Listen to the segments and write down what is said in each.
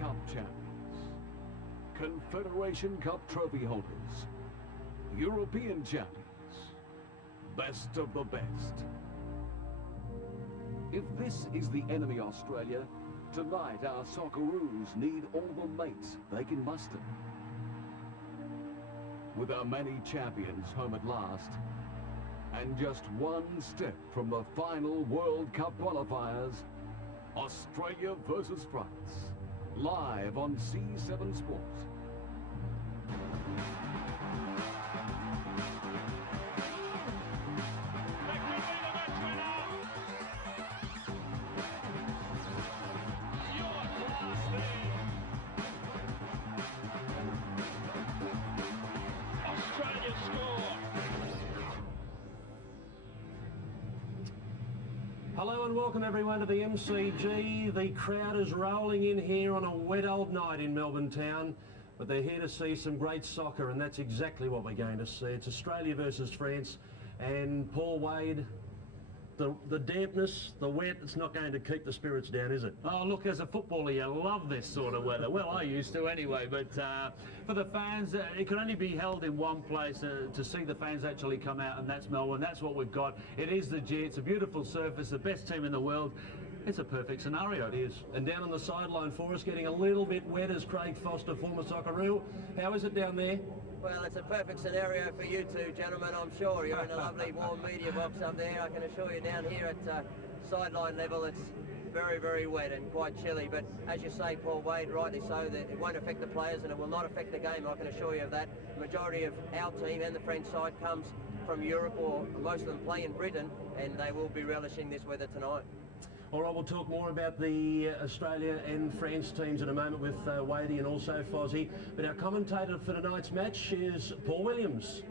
Cup champions, Confederation Cup trophy holders, European champions, best of the best. If this is the enemy Australia, tonight our Socceroos need all the mates they can muster. With our many champions home at last, and just one step from the final World Cup qualifiers, Australia versus France, live on C7 Sport. Hello and welcome everyone to the MCG. The crowd is rolling in here on a wet old night in Melbourne town, but they're here to see some great soccer, and that's exactly what we're going to see. It's Australia versus France, and Paul Wade, the dampness, the wet, it's not going to keep the spirits down, is it? Oh, look, as a footballer, you love this sort of weather. Well, I used to anyway, but for the fans, it can only be held in one place to see the fans actually come out, and that's Melbourne. That's what we've got. It is the G. It's a beautiful surface, the best team in the world. It's a perfect scenario. It is. And down on the sideline for us, getting a little bit wet, is Craig Foster, former Socceroo. How is it down there? Well, it's a perfect scenario for you two gentlemen, I'm sure. You're in a lovely warm media box up there. I can assure you down here at sideline level it's very, very wet and quite chilly. But as you say, Paul Wade, rightly so, that it won't affect the players and it will not affect the game, I can assure you of that. The majority of our team and the French side comes from Europe, or most of them play in Britain, and they will be relishing this weather tonight. All right, we'll talk more about the Australia and France teams in a moment with Wadey and also Fozzie. But our commentator for tonight's match is Paul Williams.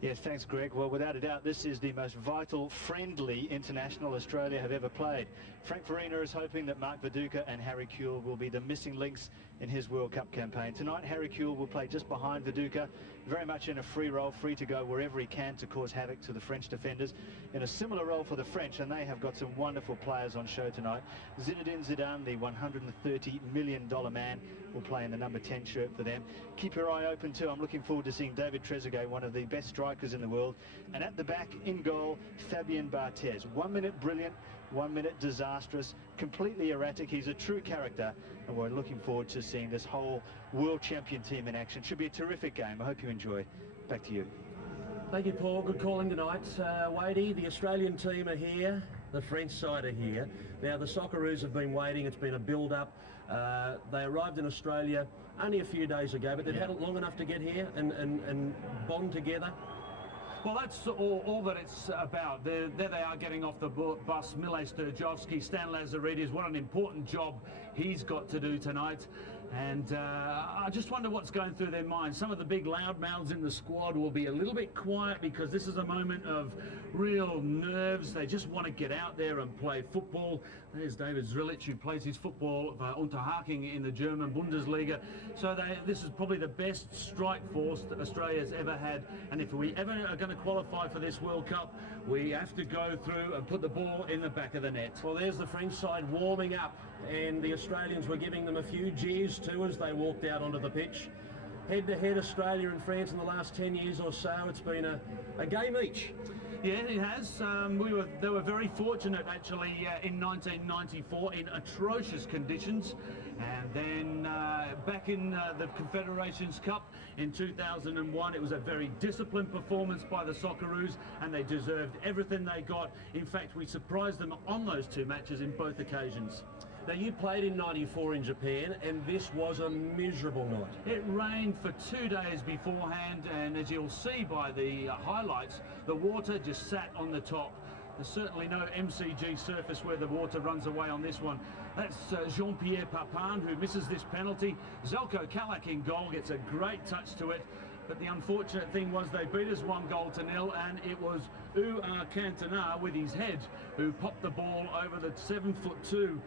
Yes, thanks, Greg. Well, without a doubt, this is the most vital, friendly international Australia have ever played. Frank Farina is hoping that Mark Viduka and Harry Kewell will be the missing links in his World Cup campaign. Tonight, Harry Kewell will play just behind Viduka, very much in a free role, free to go wherever he can to cause havoc to the French defenders. In a similar role for the French, and they have got some wonderful players on show tonight. Zinedine Zidane, the $130 million man, will play in the number 10 shirt for them. Keep your eye open too. I'm looking forward to seeing David Trezeguet, one of the best strikers in the world. And at the back, in goal, Fabien Barthez. 1 minute brilliant, 1 minute disastrous, completely erratic. He's a true character, and we're looking forward to seeing this whole world champion team in action. Should be a terrific game. I hope you enjoy. Back to you. Thank you, Paul. Good calling tonight. Wadey, the Australian team are here. The French side are here. Now, the Socceroos have been waiting. It's been a build-up. They arrived in Australia only a few days ago, but they've had it long enough to get here and bond together. Well, that's all that it's about. There they are getting off the bus. Mile Sturjovski, Stan Lazaridis, what an important job he's got to do tonight. And I just wonder what's going through their minds. Some of the big loudmouths in the squad will be a little bit quiet because this is a moment of real nerves. They just want to get out there and play football. There's David Zrilic, who plays his football for Unterhaching in the German Bundesliga. So this is probably the best strike force that Australia's ever had. And if we ever are going to qualify for this World Cup, we have to go through and put the ball in the back of the net. Well, there's the French side warming up, and the Australians were giving them a few jeers too as they walked out onto the pitch. Head-to-head, Australia and France in the last 10 years or so, it's been a game each. Yeah, it has. They were very fortunate actually in 1994 in atrocious conditions, and then back in the Confederations Cup in 2001, it was a very disciplined performance by the Socceroos, and they deserved everything they got. In fact, we surprised them on those two matches in both occasions. Now, you played in '94 in Japan, and this was a miserable night. It rained for 2 days beforehand, and as you'll see by the highlights, the water just sat on the top. There's certainly no MCG surface where the water runs away on this one. That's Jean-Pierre Papin, who misses this penalty. Zelko Kalak in goal gets a great touch to it. But the unfortunate thing was they beat us 1-0, and it was Cantona with his head who popped the ball over the 7'2"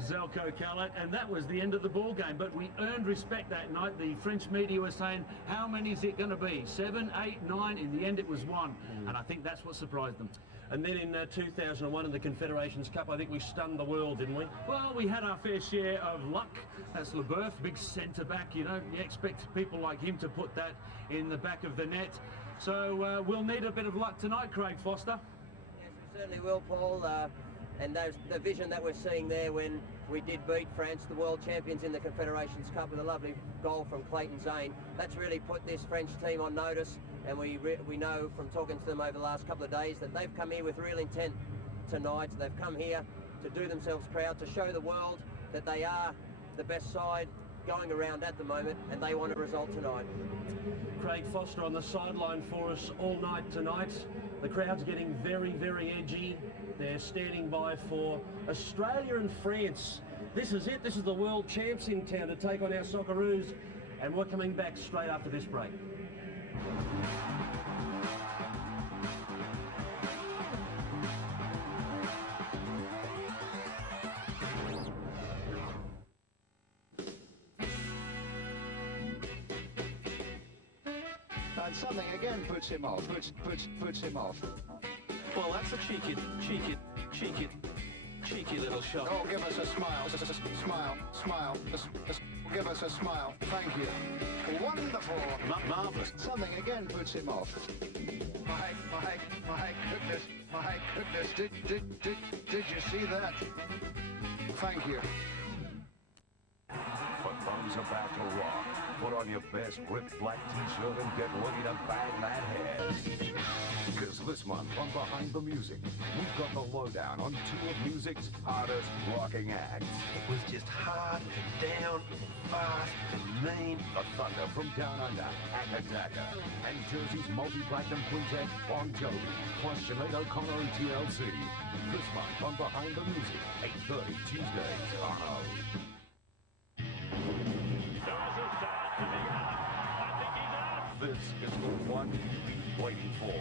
Zelko Kalak, and that was the end of the ball game. But we earned respect that night. The French media were saying, how many is it going to be? 7, 8, 9? In the end, it was 1. And I think that's what surprised them. And then in 2001 in the Confederations Cup, I think we stunned the world, didn't we? Well, we had our fair share of luck. That's Leboeuf, big centre-back, you know. You expect people like him to put that in the back of the net. So we'll need a bit of luck tonight, Craig Foster. Yes, we certainly will, Paul. And the vision that we're seeing there when we did beat France, the world champions in the Confederations Cup, with a lovely goal from Clayton Zane, that's really put this French team on notice. And we know from talking to them over the last couple of days that they've come here with real intent tonight. They've come here to do themselves proud, to show the world that they are the best side going around at the moment, and they want a result tonight. Craig Foster on the sideline for us all night tonight. The crowd's getting very, very edgy. They're standing by for Australia and France. This is it. This is the world champs in town to take on our Socceroos. And we're coming back straight after this break. And something again puts him off. Puts him off. Well, that's a cheeky little shot. Oh, give us a smile. Smile. Give us a smile. Thank you. Wonderful. Marvellous. Something again puts him off. My goodness. Did you see that? Thank you. Football's about to rock. Put on your best ripped black t-shirt and get ready to bang that head. Because this month on Behind the Music, we've got the lowdown on two of music's hardest rocking acts. It was just hard and down and fast and mean. The Thunder from Down Under, Agataka, and Jersey's multi-platinum quintet, Bon Jovi, plus Sinead O'Connor and TLC. This month on Behind the Music, 8:30 Tuesdays on O. This is the one you've been waiting for.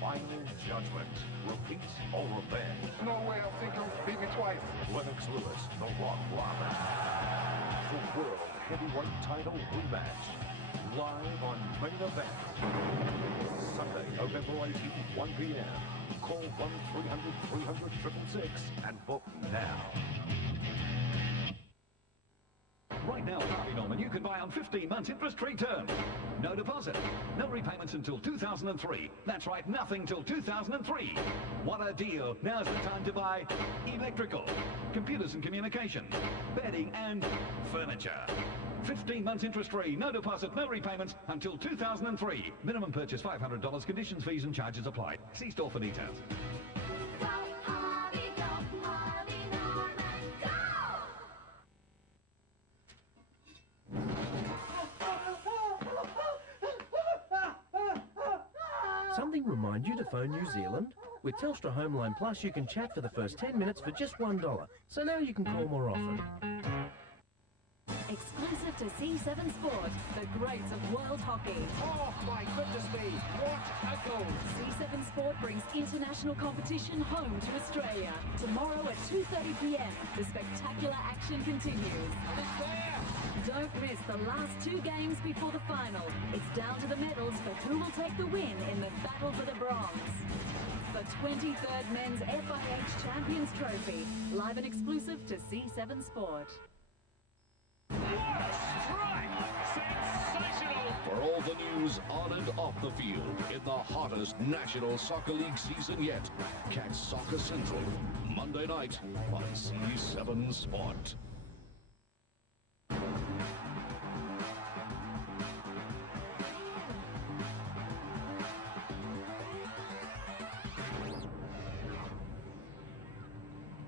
Final Judgment. Repeat or revenge. No way, I think he'll beat me twice. Lennox Lewis, The Rock Robert. The World Heavyweight Title Rematch. Live on Main Event. Sunday, November 18th, 1 p.m. Call 1-300-300-666 and book now. Right now, Harvey Norman, you can buy on 15 months interest-free term. No deposit, no repayments until 2003. That's right, nothing till 2003. What a deal. Now's the time to buy electrical, computers and communication, bedding and furniture. 15 months interest-free, no deposit, no repayments until 2003. Minimum purchase $500. Conditions, fees and charges apply. See store for details. Something remind you to phone New Zealand? With Telstra Homeline Plus, you can chat for the first 10 minutes for just $1. So now you can call more often. Exclusive to C7 Sport, the greats of world hockey. Oh, my goodness me. What a goal. C7 Sport brings international competition home to Australia. Tomorrow at 2:30 p.m, the spectacular action continues. And it's there. Don't miss the last two games before the final. It's down to the medals for who will take the win in the battle for the bronze. The 23rd Men's FIH Champions Trophy, live and exclusive to C7 Sport. What a strike! Sensational! For all the news on and off the field in the hottest National Soccer League season yet, catch Soccer Central Monday night on C7 Sport.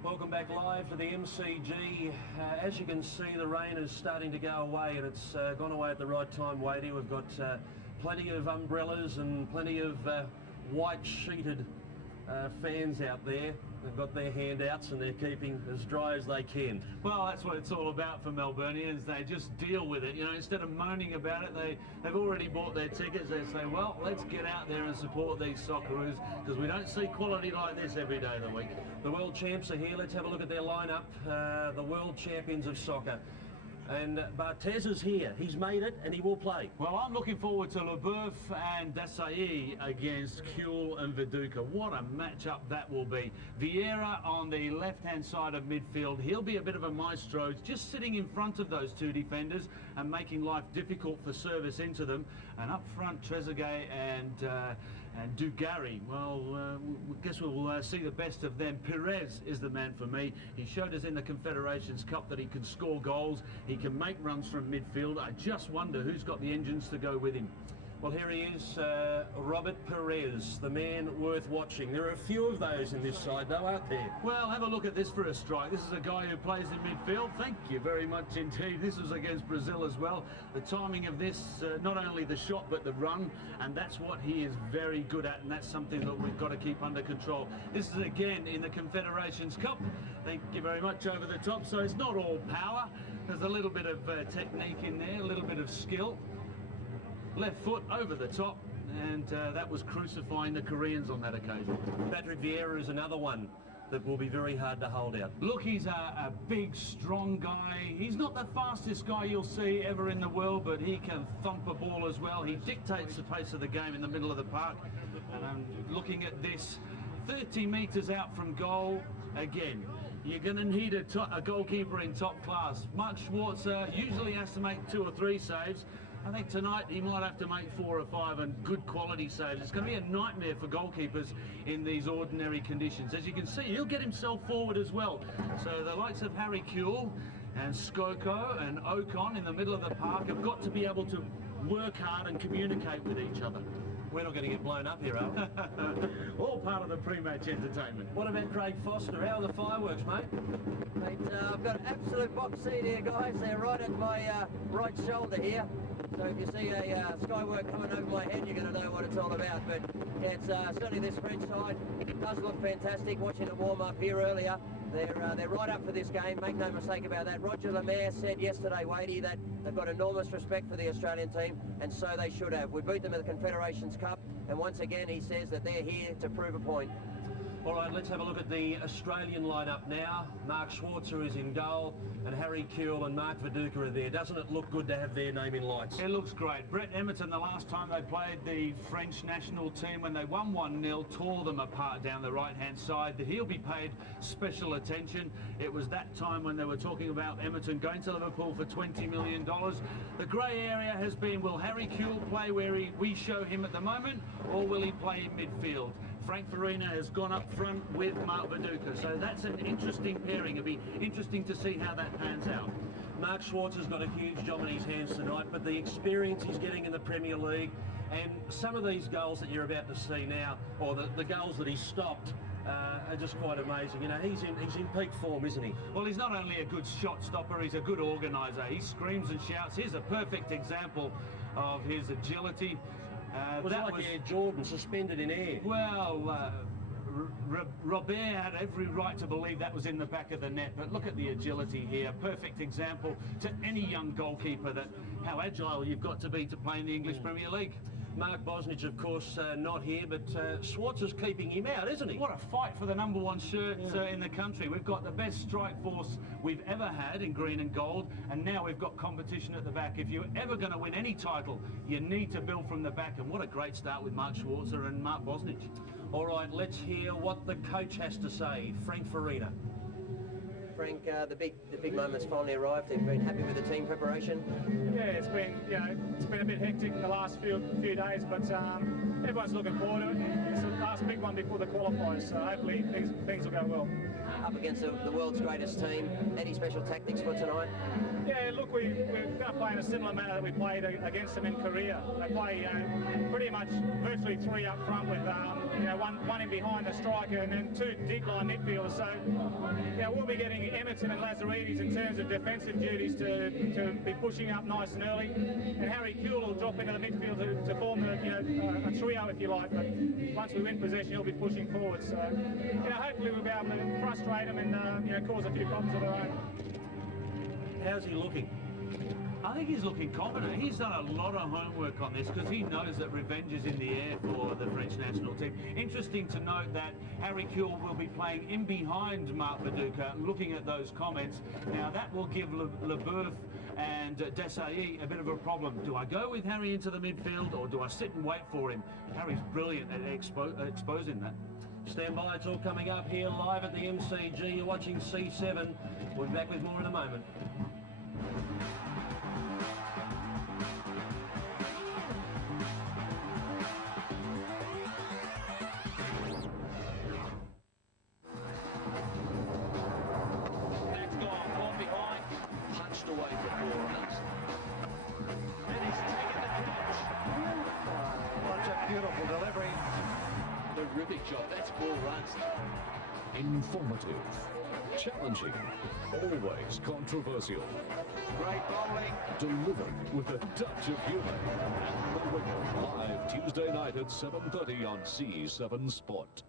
Welcome back live for the MCG. As you can see, the rain is starting to go away, and it's gone away at the right time, Wadey. We've got plenty of umbrellas and plenty of white-sheeted fans out there. They've got their handouts and they're keeping as dry as they can. Well, that's what it's all about for Melburnians. They just deal with it. You know, instead of moaning about it, they've already bought their tickets. They say, well, let's get out there and support these Socceroos, because we don't see quality like this every day of the week. The world champs are here. Let's have a look at their lineup. The world champions of soccer. And Barthez is here. He's made it and he will play. Well, I'm looking forward to Leboeuf and Desailly against Kuehl and Viduka. What a matchup that will be. Vieira on the left-hand side of midfield. He'll be a bit of a maestro, just sitting in front of those two defenders and making life difficult for service into them. And up front, Trezeguet and Dugarry, well, I guess we'll see the best of them. Perez is the man for me. He showed us in the Confederations Cup that he can score goals. He can make runs from midfield. I just wonder who's got the engines to go with him. Well, here he is, Robert Perez, the man worth watching. There are a few of those in this side, though, aren't there? Well, have a look at this for a strike. This is a guy who plays in midfield. Thank you very much indeed. This was against Brazil as well. The timing of this, not only the shot, but the run, and that's what he is very good at, and that's something that we've got to keep under control. This is again in the Confederations Cup. Thank you very much over the top. So it's not all power. There's a little bit of technique in there, a little bit of skill. Left foot over the top, and that was crucifying the Koreans on that occasion. Patrick Vieira is another one that will be very hard to hold out. Look, he's a big, strong guy. He's not the fastest guy you'll see ever in the world, but he can thump a ball as well. He dictates the pace of the game in the middle of the park. And I'm looking at this, 30 metres out from goal. Again, you're going to need a goalkeeper in top class. Mark Schwarzer usually has to make 2 or 3 saves. I think tonight he might have to make 4 or 5 and good quality saves. It's going to be a nightmare for goalkeepers in these ordinary conditions. As you can see, he'll get himself forward as well. So the likes of Harry Kuehl and Skoko and Ocon in the middle of the park have got to be able to work hard and communicate with each other. We're not going to get blown up here, are we? All part of the pre-match entertainment. What about Craig Foster? How are the fireworks, mate? Mate, I've got an absolute box seat here, guys. They're right at my right shoulder here. So if you see a skywork coming over my head, you're going to know what it's all about. But yeah, it's certainly this French side. It does look fantastic. Watching it warm up here earlier, they're right up for this game. Make no mistake about that. Roger Lemaire said yesterday, Wadey, that they've got enormous respect for the Australian team, and so they should have. We beat them in the Confederations Cup, and once again he says that they're here to prove a point. All right, let's have a look at the Australian lineup now. Mark Schwarzer is in goal, and Harry Kuehl and Mark Viduka are there. Doesn't it look good to have their name in lights? It looks great. Brett Emerton, the last time they played the French national team, when they won 1-0, tore them apart down the right-hand side. He'll be paid special attention. It was that time when they were talking about Emerton going to Liverpool for $20 million. The grey area has been, will Harry Kuehl play where we show him at the moment, or will he play in midfield? Frank Farina has gone up front with Mark Viduka, so that's an interesting pairing. It'll be interesting to see how that pans out. Mark Schwarzer's got a huge job in his hands tonight, but the experience he's getting in the Premier League and some of these goals that you're about to see now, or the goals that he stopped, are just quite amazing. You know, he's in peak form, isn't he? Well, he's not only a good shot stopper, he's a good organiser. He screams and shouts. Here's a perfect example of his agility. It was like Air Jordan suspended in air. Well, Robert had every right to believe that was in the back of the net, but look at the agility here. Perfect example to any young goalkeeper that how agile you've got to be to play in the English Premier League. Mark Bosnich, of course, not here, but Schwarzer's keeping him out, isn't he? What a fight for the #1 shirt in the country. We've got the best strike force we've ever had in green and gold, and now we've got competition at the back. If you're ever going to win any title, you need to build from the back, and what a great start with Mark Schwarzer and Mark Bosnich. All right, let's hear what the coach has to say. Frank Farina. Frank, the big moment's finally arrived. They've been happy with the team preparation. Yeah, it's been a bit hectic in the last few days, but everyone's looking forward to it. It's the last big one before the qualifiers, so hopefully things will go well. Up against the world's greatest team. Any special tactics for tonight? Yeah, look, we're going to play in a similar manner that we played against them in Korea. They play pretty much virtually 3 up front with one in behind the striker and then 2 deep line midfielders. So we'll be getting Emerton and Lazaridis in terms of defensive duties to be pushing up nice and early, and Harry Kuehl will drop into the midfield to form a trio, if you like. But once we win possession, he'll be pushing forward. So hopefully we'll be able to frustrate them and cause a few problems of their own. How's he looking? I think he's looking confident. He's done a lot of homework on this because he knows that revenge is in the air for the French national team. Interesting to note that Harry Kewell will be playing in behind Marc Viduka, looking at those comments. Now that will give Leboeuf and Desailly a bit of a problem. Do I go with Harry into the midfield or do I sit and wait for him? Harry's brilliant at exposing that. Stand by, it's all coming up here live at the MCG. You're watching C7. We'll be back with more in a moment. That's gone. One behind. Punched away for 4 runs. And he's taken the catch. Such a beautiful delivery. Terrific job. That's 4 runs. Informative, challenging, always controversial. Great bowling. Delivered with a touch of humour. And the Wicket, live Tuesday night at 7:30 on C7 Sport.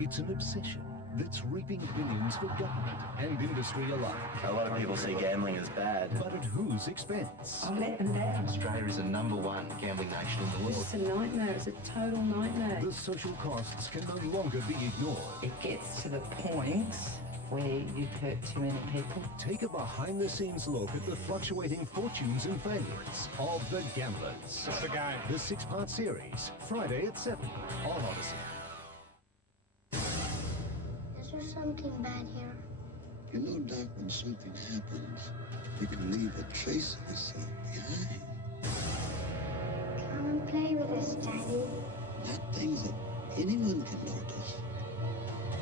It's an obsession that's reaping billions for government and industry alike. A lot of people see gambling as bad. But at whose expense? I'll let them down. Australia is the #1 gambling nation in the world. It's a nightmare. It's a total nightmare. The social costs can no longer be ignored. It gets to the point where you hurt too many people. Take a behind-the-scenes look at the fluctuating fortunes and failures of the gamblers. It's the game. The 6-part series, Friday at 7 on Odyssey. Is there something bad here? You know, Doc, when something happens, you can leave a trace of yourself behind. Come and play with us, Daddy. Not things that anyone can notice,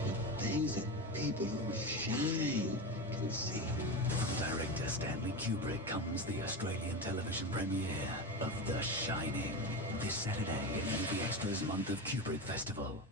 but things that people who shine can see. From director Stanley Kubrick comes the Australian television premiere of The Shining. This Saturday in Movie Extra's month of Kubrick Festival.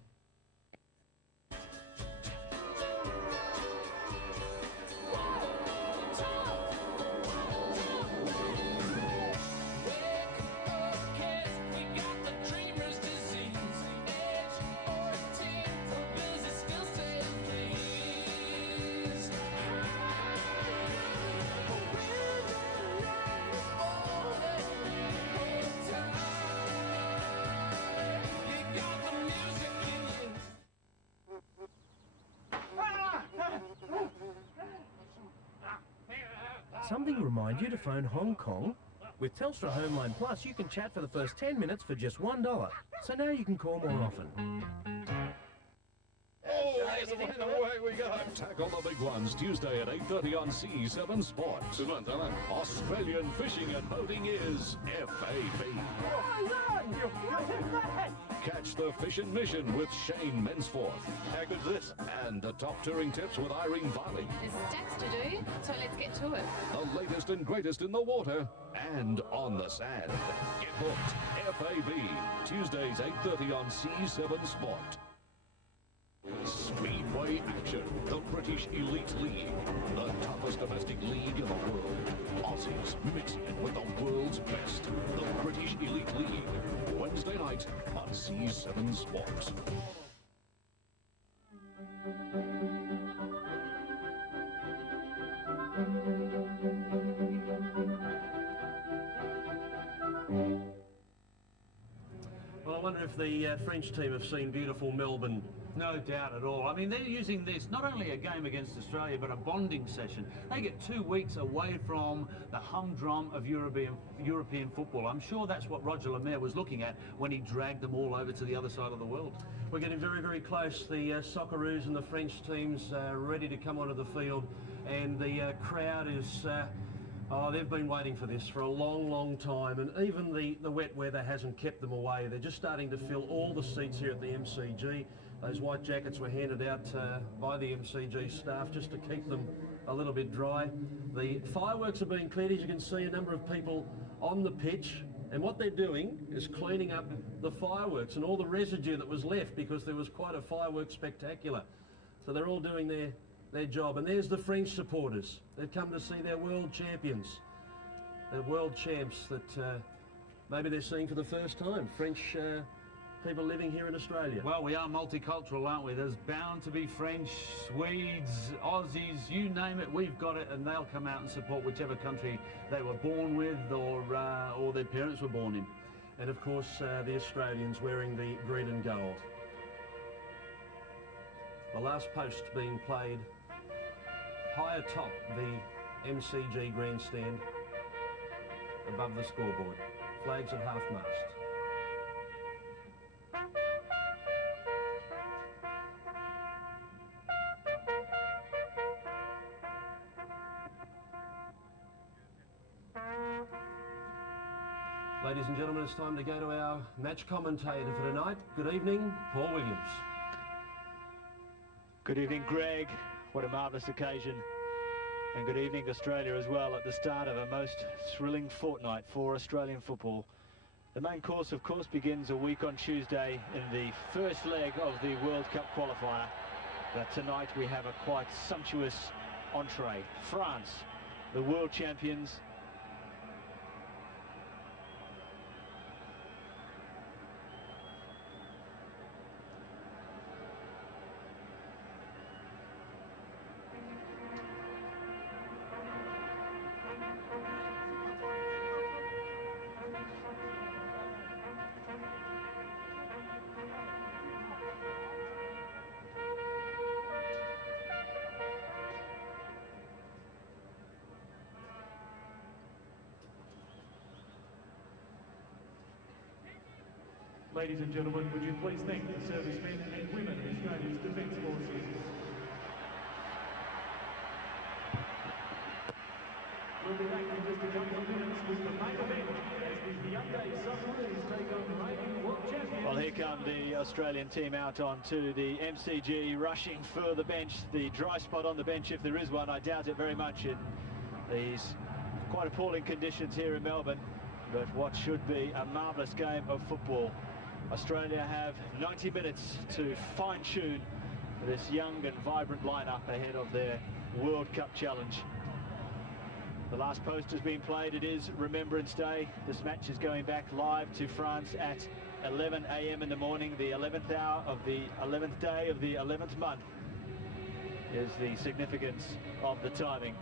Something remind you to phone Hong Kong? With Telstra Homeline Plus, you can chat for the first 10 minutes for just $1. So now you can call more often. Oh, yes, away we go. Tackle the big ones Tuesday at 8:30 on C7 Sports. Australian fishing and boating is FAB. Catch the fishing mission with Shane Mensforth. How good's this? And the top touring tips with Irene Varley. There's stats to do, so let's get to it. The latest and greatest in the water and on the sand. Get hooked. FAB. Tuesdays 8:30 on C7 Sport. Speedway action. The British Elite League. The toughest domestic league in the world. Aussies mixing it with the world's best. The British Elite League. Wednesday night on C7 Sports. Well, I wonder if the French team have seen beautiful Melbourne. No doubt at all. I mean, they're using this not only a game against Australia, but a bonding session. They get 2 weeks away from the humdrum of European football. I'm sure that's what Roger Lemaire was looking at when he dragged them all over to the other side of the world. We're getting very, very close. The Socceroos and the French teams ready to come onto the field, and the crowd is... oh, they've been waiting for this for a long, long time, and even the wet weather hasn't kept them away. They're just starting to fill all the seats here at the MCG. Those white jackets were handed out by the MCG staff just to keep them a little bit dry. The fireworks are being cleared. As you can see, a number of people on the pitch, and what they're doing is cleaning up the fireworks and all the residue that was left because there was quite a fireworks spectacular. So they're all doing their job. And there's the French supporters. They've come to see their world champions, their world champs that maybe they're seeing for the first time. French people living here in Australia. Well, we are multicultural, aren't we? There's bound to be French, Swedes, Aussies, you name it, we've got it, and they'll come out and support whichever country they were born with or their parents were born in. And of course, the Australians wearing the green and gold. The last post being played high atop the MCG grandstand above the scoreboard. Flags at half-mast. Ladies and gentlemen, it's time to go to our match commentator for tonight. Good evening, Paul Williams. Good evening, Greg. What a marvellous occasion. And good evening, Australia, as well, at the start of a most thrilling fortnight for Australian football. The main course, of course, begins a week on Tuesday in the first leg of the World Cup qualifier. But tonight we have a quite sumptuous entree. France, the world champions. Ladies and gentlemen, would you please thank the servicemen and women of Australia's Defence Forces. We'll be back in just a couple of minutes with the main event as the Hyundai Socceroos take on the reigning world champions. Well, here come the Australian team out onto the MCG, rushing for the bench, the dry spot on the bench if there is one. I doubt it very much in these quite appalling conditions here in Melbourne, but what should be a marvellous game of football. Australia have 90 minutes to fine-tune this young and vibrant lineup ahead of their World Cup challenge. The last post has been played. It is Remembrance Day. This match is going back live to France at 11 a.m. in the morning. The 11th hour of the 11th day of the 11th month is the significance of the timing.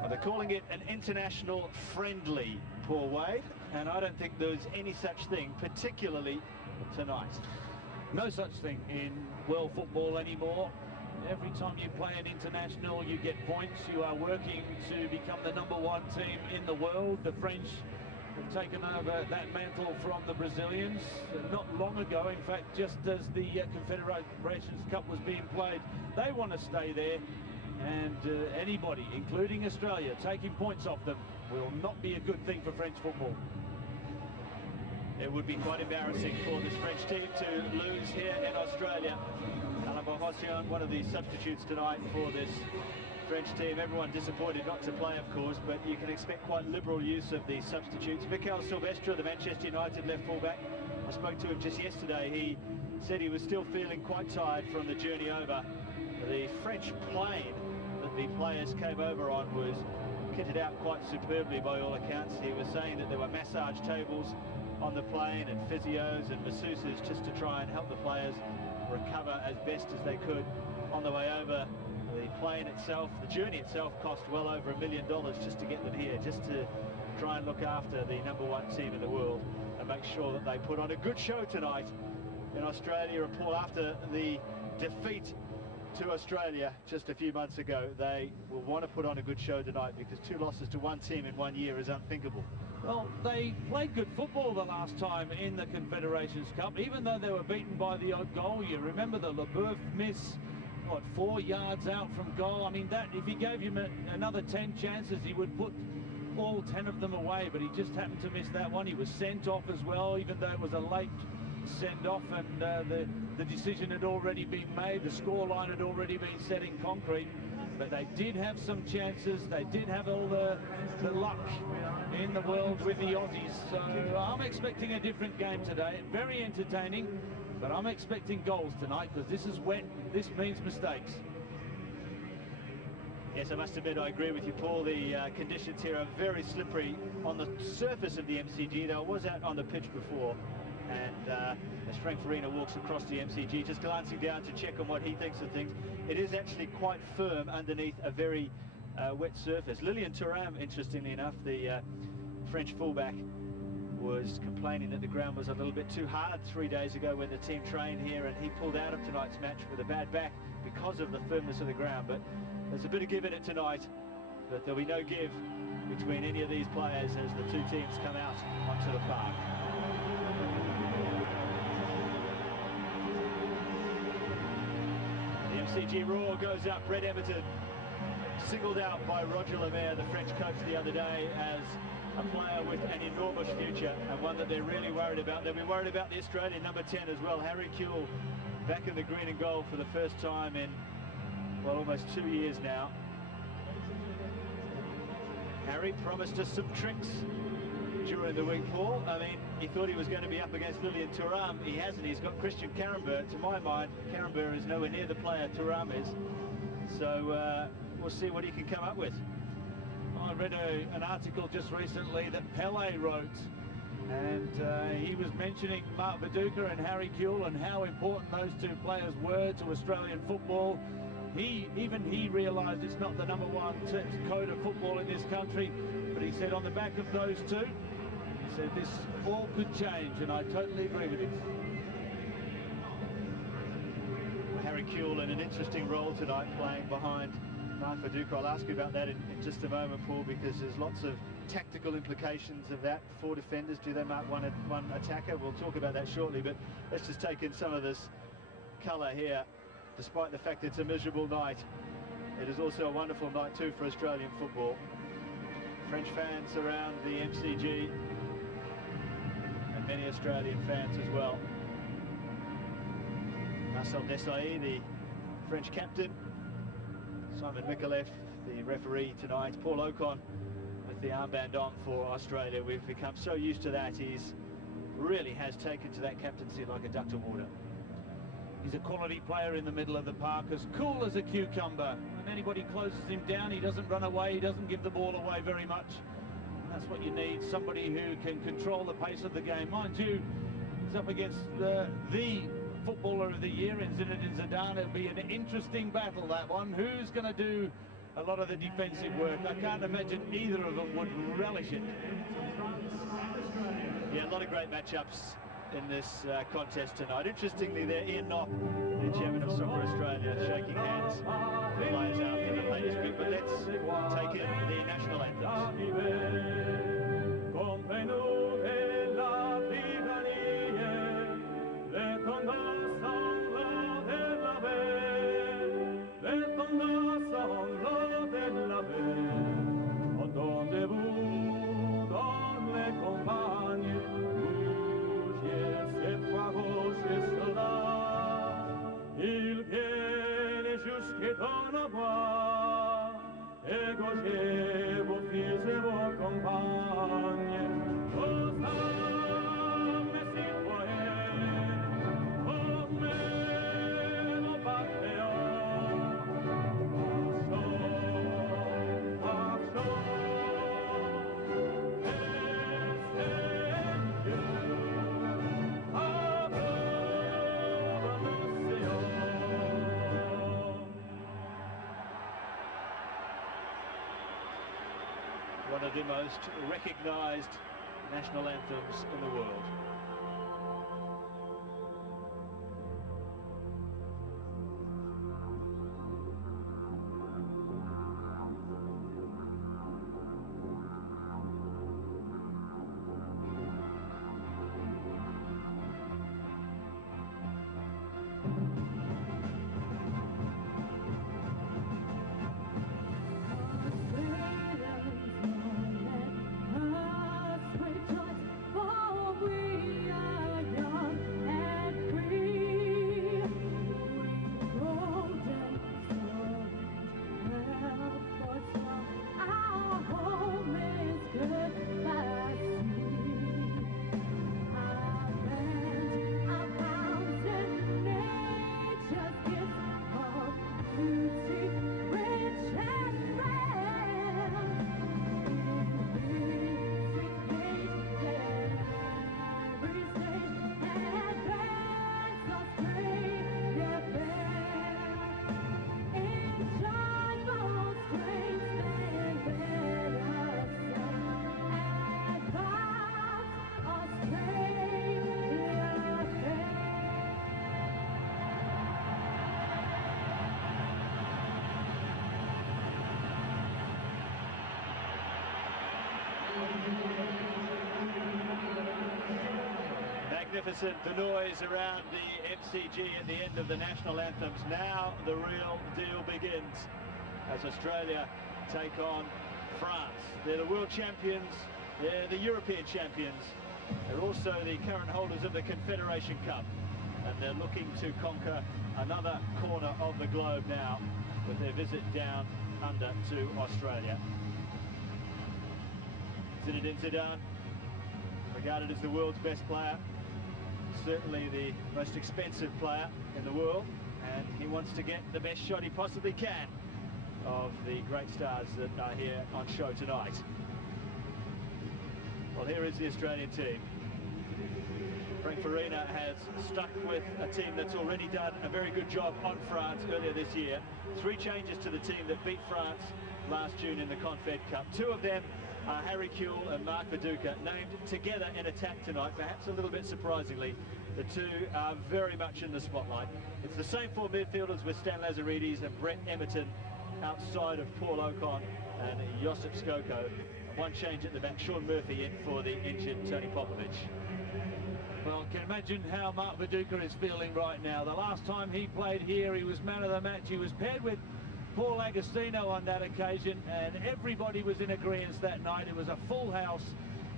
Well, they're calling it an international friendly, Paul Wade, and I don't think there's any such thing, particularly tonight. No such thing in world football anymore. Every time you play an international, you get points. You are working to become the #1 team in the world. The French have taken over that mantle from the Brazilians not long ago. In fact, just as the Confederations Cup was being played, they want to stay there. And anybody, including Australia, taking points off them will not be a good thing for French football. It would be quite embarrassing for this French team to lose here in Australia. Alain Bohosian, one of the substitutes tonight for this French team. Everyone disappointed not to play, of course, but you can expect quite liberal use of the substitutes. Mikel Silvestre, the Manchester United left fullback, I spoke to him just yesterday. He said he was still feeling quite tired from the journey over. The French plane that the players came over on was kitted out quite superbly by all accounts. He was saying that there were massage tables on the plane and physios and masseuses just to try and help the players recover as best as they could on the way over. The plane itself, the journey itself, cost well over $1 million just to get them here, just to try and look after the #1 team in the world and make sure that they put on a good show tonight in Australia. And Paul, after the defeat to Australia just a few months ago, they will want to put on a good show tonight, because 2 losses to one team in 1 year is unthinkable. Well, they played good football the last time in the Confederations Cup, even though they were beaten by the odd goal. You remember the Leboeuf miss, what, 4 yards out from goal? I mean, that, if he gave him another 10 chances, he would put all 10 of them away, but he just happened to miss that one. He was sent off as well, even though it was a late send-off, and the decision had already been made. The scoreline had already been set in concrete. But they did have some chances. They did have all the luck in the world with the Aussies. So I'm expecting a different game today. Very entertaining, but I'm expecting goals tonight, because this is wet. This means mistakes. Yes, I must admit I agree with you, Paul. The conditions here are very slippery on the surface of the MCG, though I was out on the pitch before, And as Frank Farina walks across the MCG, just glancing down to check on what he thinks of things, it is actually quite firm underneath a very wet surface. Lilian Thuram, interestingly enough, the French fullback, was complaining that the ground was a little bit too hard 3 days ago when the team trained here, and he pulled out of tonight's match with a bad back because of the firmness of the ground. But there's a bit of give in it tonight, but there'll be no give between any of these players as the two teams come out onto the park. The MCG roar goes up. Brett Everton, singled out by Roger Lemaire, the French coach, the other day as a player with an enormous future and one that they're really worried about. They'll be worried about the Australian number 10 as well, Harry Kewell, back in the green and gold for the first time in, well, almost 2 years now. Harry promised us some tricks during the week, Paul. I mean, he thought he was going to be up against Lilian Thuram. He hasn't. He's got Christian Caramber. To my mind, Caramber is nowhere near the player Thuram is. So we'll see what he can come up with. I read an article just recently that Pele wrote, and he was mentioning Mark Viduka and Harry Kewell and how important those two players were to Australian football. Even he realised it's not the number one code of football in this country, but he said on the back of those two, he said this all could change, and I totally agree with him. Well, Harry Kewell in an interesting role tonight, playing behind Mark Viduka. I'll ask you about that in just a moment, Paul, because there's lots of tactical implications of that for defenders. Do they mark one attacker? We'll talk about that shortly, but let's just take in some of this colour here. Despite the fact it's a miserable night, it is also a wonderful night too for Australian football. French fans around the MCG and many Australian fans as well. Marcel Desailly, the French captain, Simon Mikolev, the referee tonight, Paul Ocon with the armband on for Australia. We've become so used to that. He's really has taken to that captaincy like a duck to water. He's a quality player in the middle of the park, as cool as a cucumber. When anybody closes him down, he doesn't run away, he doesn't give the ball away very much. And that's what you need, somebody who can control the pace of the game. Mind you, he's up against the footballer of the year in Zinedine Zidane. It'll be an interesting battle, that one. Who's going to do a lot of the defensive work? I can't imagine either of them would relish it. Yeah, a lot of great matchups in this contest tonight. Interestingly, there, Ian Knopp, the chairman of Soccer Australia, shaking hands with players after the latest bit. But let's take in the national anthems. Il viene jusqu'à ton voix, et gaucher vos fils et vos compagnes, vos âmes citoyennes, vos mères, vos patriotes, marchons, one of the most recognised national anthems in the world. magnificent, the noise around the MCG at the end of the national anthems. Now the real deal begins as Australia take on France. They're the world champions, they're the European champions, they're also the current holders of the Confederation Cup, and they're looking to conquer another corner of the globe now with their visit down under to Australia. Zinedine Zidane, regarded as the world's best player, certainly the most expensive player in the world, and he wants to get the best shot he possibly can of the great stars that are here on show tonight. Well, here is the Australian team. Frank Farina has stuck with a team that's already done a very good job on France earlier this year. 3 changes to the team that beat France last June in the Confed Cup. 2 of them are Harry Kewell and Mark Viduka, named together in attack tonight, perhaps a little bit surprisingly. The 2 are very much in the spotlight. It's the same 4 midfielders with Stan Lazaridis and Brett Emerton outside of Paul Ocon and Josip Skoko. 1 change at the back, Sean Murphy in for the injured Tony Popovic. Well, can imagine how Mark Viduka is feeling right now. The last time he played here, he was man of the match. He was paired with Paul Agostino on that occasion, and everybody was in agreement that night. It was a full house.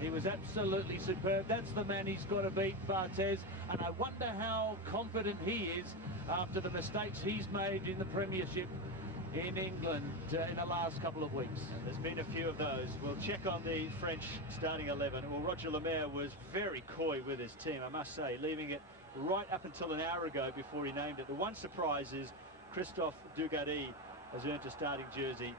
He was absolutely superb. That's the man he's got to beat, Barthez, and I wonder how confident he is after the mistakes he's made in the Premiership in England in the last couple of weeks. And there's been a few of those. We'll check on the French starting 11. Well, Roger Lemaire was very coy with his team, I must say, leaving it right up until an hour ago before he named it. The one surprise is Christophe Dugarry has earned a starting jersey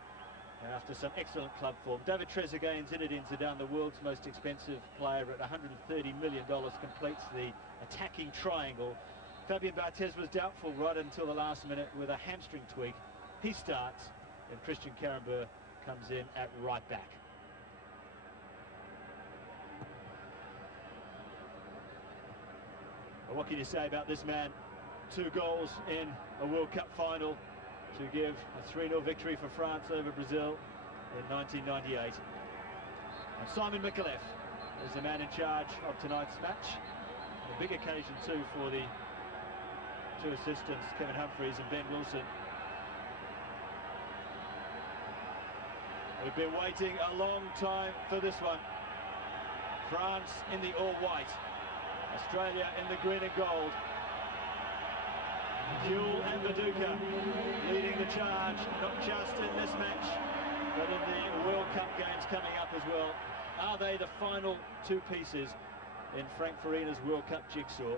after some excellent club form. David Trezeguet and Zinedine Zidane, the world's most expensive player at $130 million, completes the attacking triangle. Fabien Barthez was doubtful right until the last minute with a hamstring tweak. He starts, and Christian Karembeu comes in at right back. Well, what can you say about this man? 2 goals in a World Cup final to give a 3-0 victory for France over Brazil in 1998. And Simon Micallef is the man in charge of tonight's match. A big occasion too for the 2 assistants, Kevin Humphreys and Ben Wilson. We've been waiting a long time for this one. France in the all-white, Australia in the green and gold. Kewell and Viduka leading the charge, not just in this match, but in the World Cup games coming up as well. Are they the final 2 pieces in Frank Farina's World Cup jigsaw?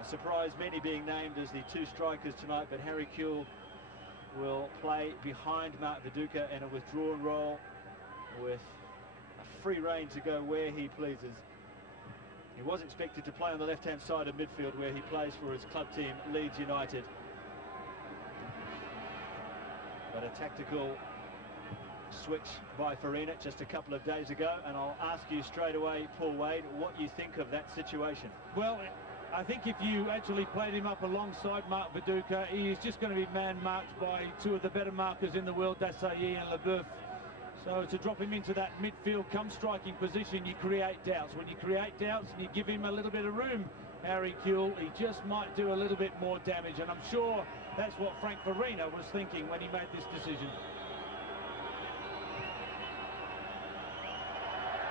A surprise, many being named as the 2 strikers tonight, but Harry Kewell will play behind Mark Viduka in a withdrawn role with a free rein to go where he pleases. He was expected to play on the left-hand side of midfield where he plays for his club team, Leeds United. But a tactical switch by Farina just a couple of days ago, and I'll ask you straight away, Paul Wade, what you think of that situation. Well, I think if you actually played him up alongside Mark Viduka, he is just going to be man-marked by 2 of the better markers in the world, Desailly and Leboeuf. So to drop him into that midfield come striking position, you create doubts. When you create doubts, you give him a little bit of room, Harry Kewell, he just might do a little bit more damage, and I'm sure that's what Frank Farina was thinking when he made this decision.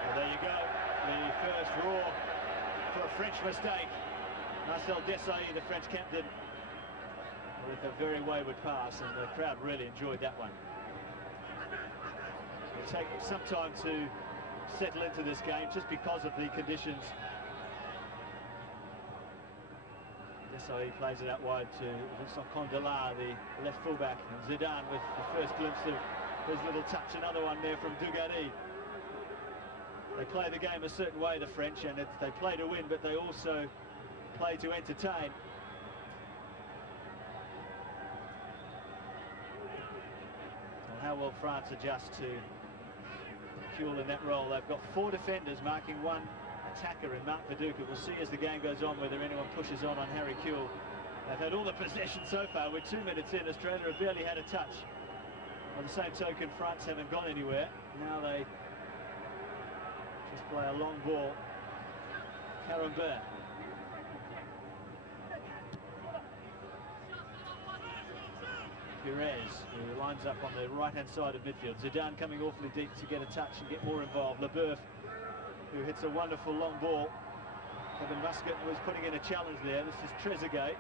Well, there you go, the first roar for a French mistake. Marcel Desailly, the French captain, with a very wayward pass, and the crowd really enjoyed that one. It'll take some time to settle into this game just because of the conditions. Desailly plays it out wide to Vincent Condela, the left fullback, and Zidane with the first glimpse of his little touch. Another one there from Dugarry. They play the game a certain way, the French, and they play to win, but they also play to entertain. Well, how will France adjust to Kewell in that role? They've got 4 defenders marking 1 attacker in Mark Viduka. We'll see as the game goes on whether anyone pushes on Harry Kewell. They've had all the possession so far. We're 2 minutes in. Australia have barely had a touch. On the same token, France haven't gone anywhere. Now they just play a long ball. Karambert. Perez, who lines up on the right-hand side of midfield. Zidane coming awfully deep to get a touch and get more involved. Leboeuf, who hits a wonderful long ball. Kevin Muscat was putting in a challenge there. This is Trezeguet,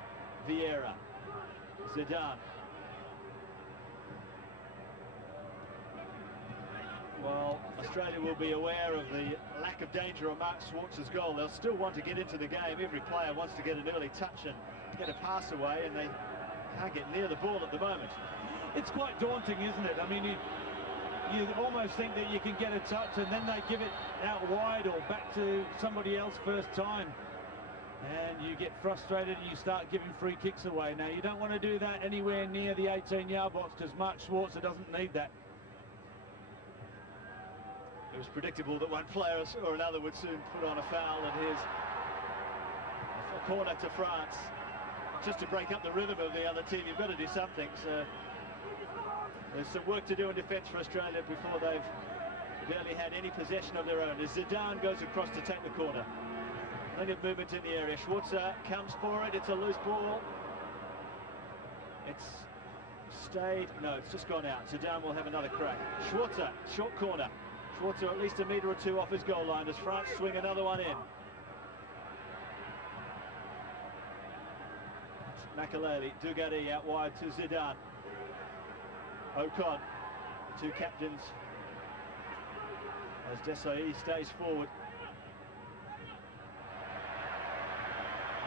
Vieira, Zidane. Well, Australia will be aware of the lack of danger on Mark Schwartz's goal. They'll still want to get into the game. Every player wants to get an early touch and get a pass away, and they can't get near the ball at the moment. It's quite daunting, isn't it? I mean, you almost think that you can get a touch and then they give it out wide or back to somebody else first time. And you get frustrated and you start giving free kicks away. Now, you don't want to do that anywhere near the 18-yard box because Mark Schwarzer doesn't need that. It was predictable that one player or another would soon put on a foul, and here's a corner to France. Just to break up the rhythm of the other team, you've got to do something. So there's some work to do in defence for Australia before they've barely had any possession of their own. As Zidane goes across to take the corner. Plenty of movement in the area. Schwarzer comes for it. It's a loose ball. It's stayed. No, it's just gone out. Zidane will have another crack. Schwarzer, short corner. Schwarzer at least a metre or two off his goal line as France swing another one in. Makaleli, Dugarry out wide to Zidane. Ocon, the two captains, as Desailly stays forward.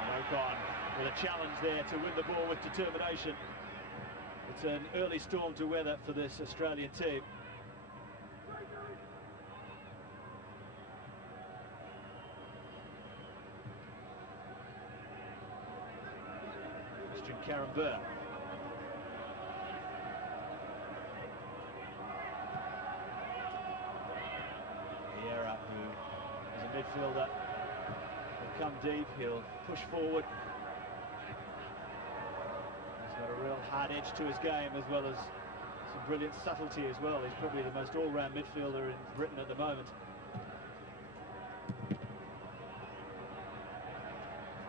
And Ocon with a challenge there to win the ball with determination. It's an early storm to weather for this Australian team. Karambert. Vieira, who is a midfielder, will come deep, he'll push forward. He's got a real hard edge to his game as well as some brilliant subtlety as well. He's probably the most all-round midfielder in Britain at the moment.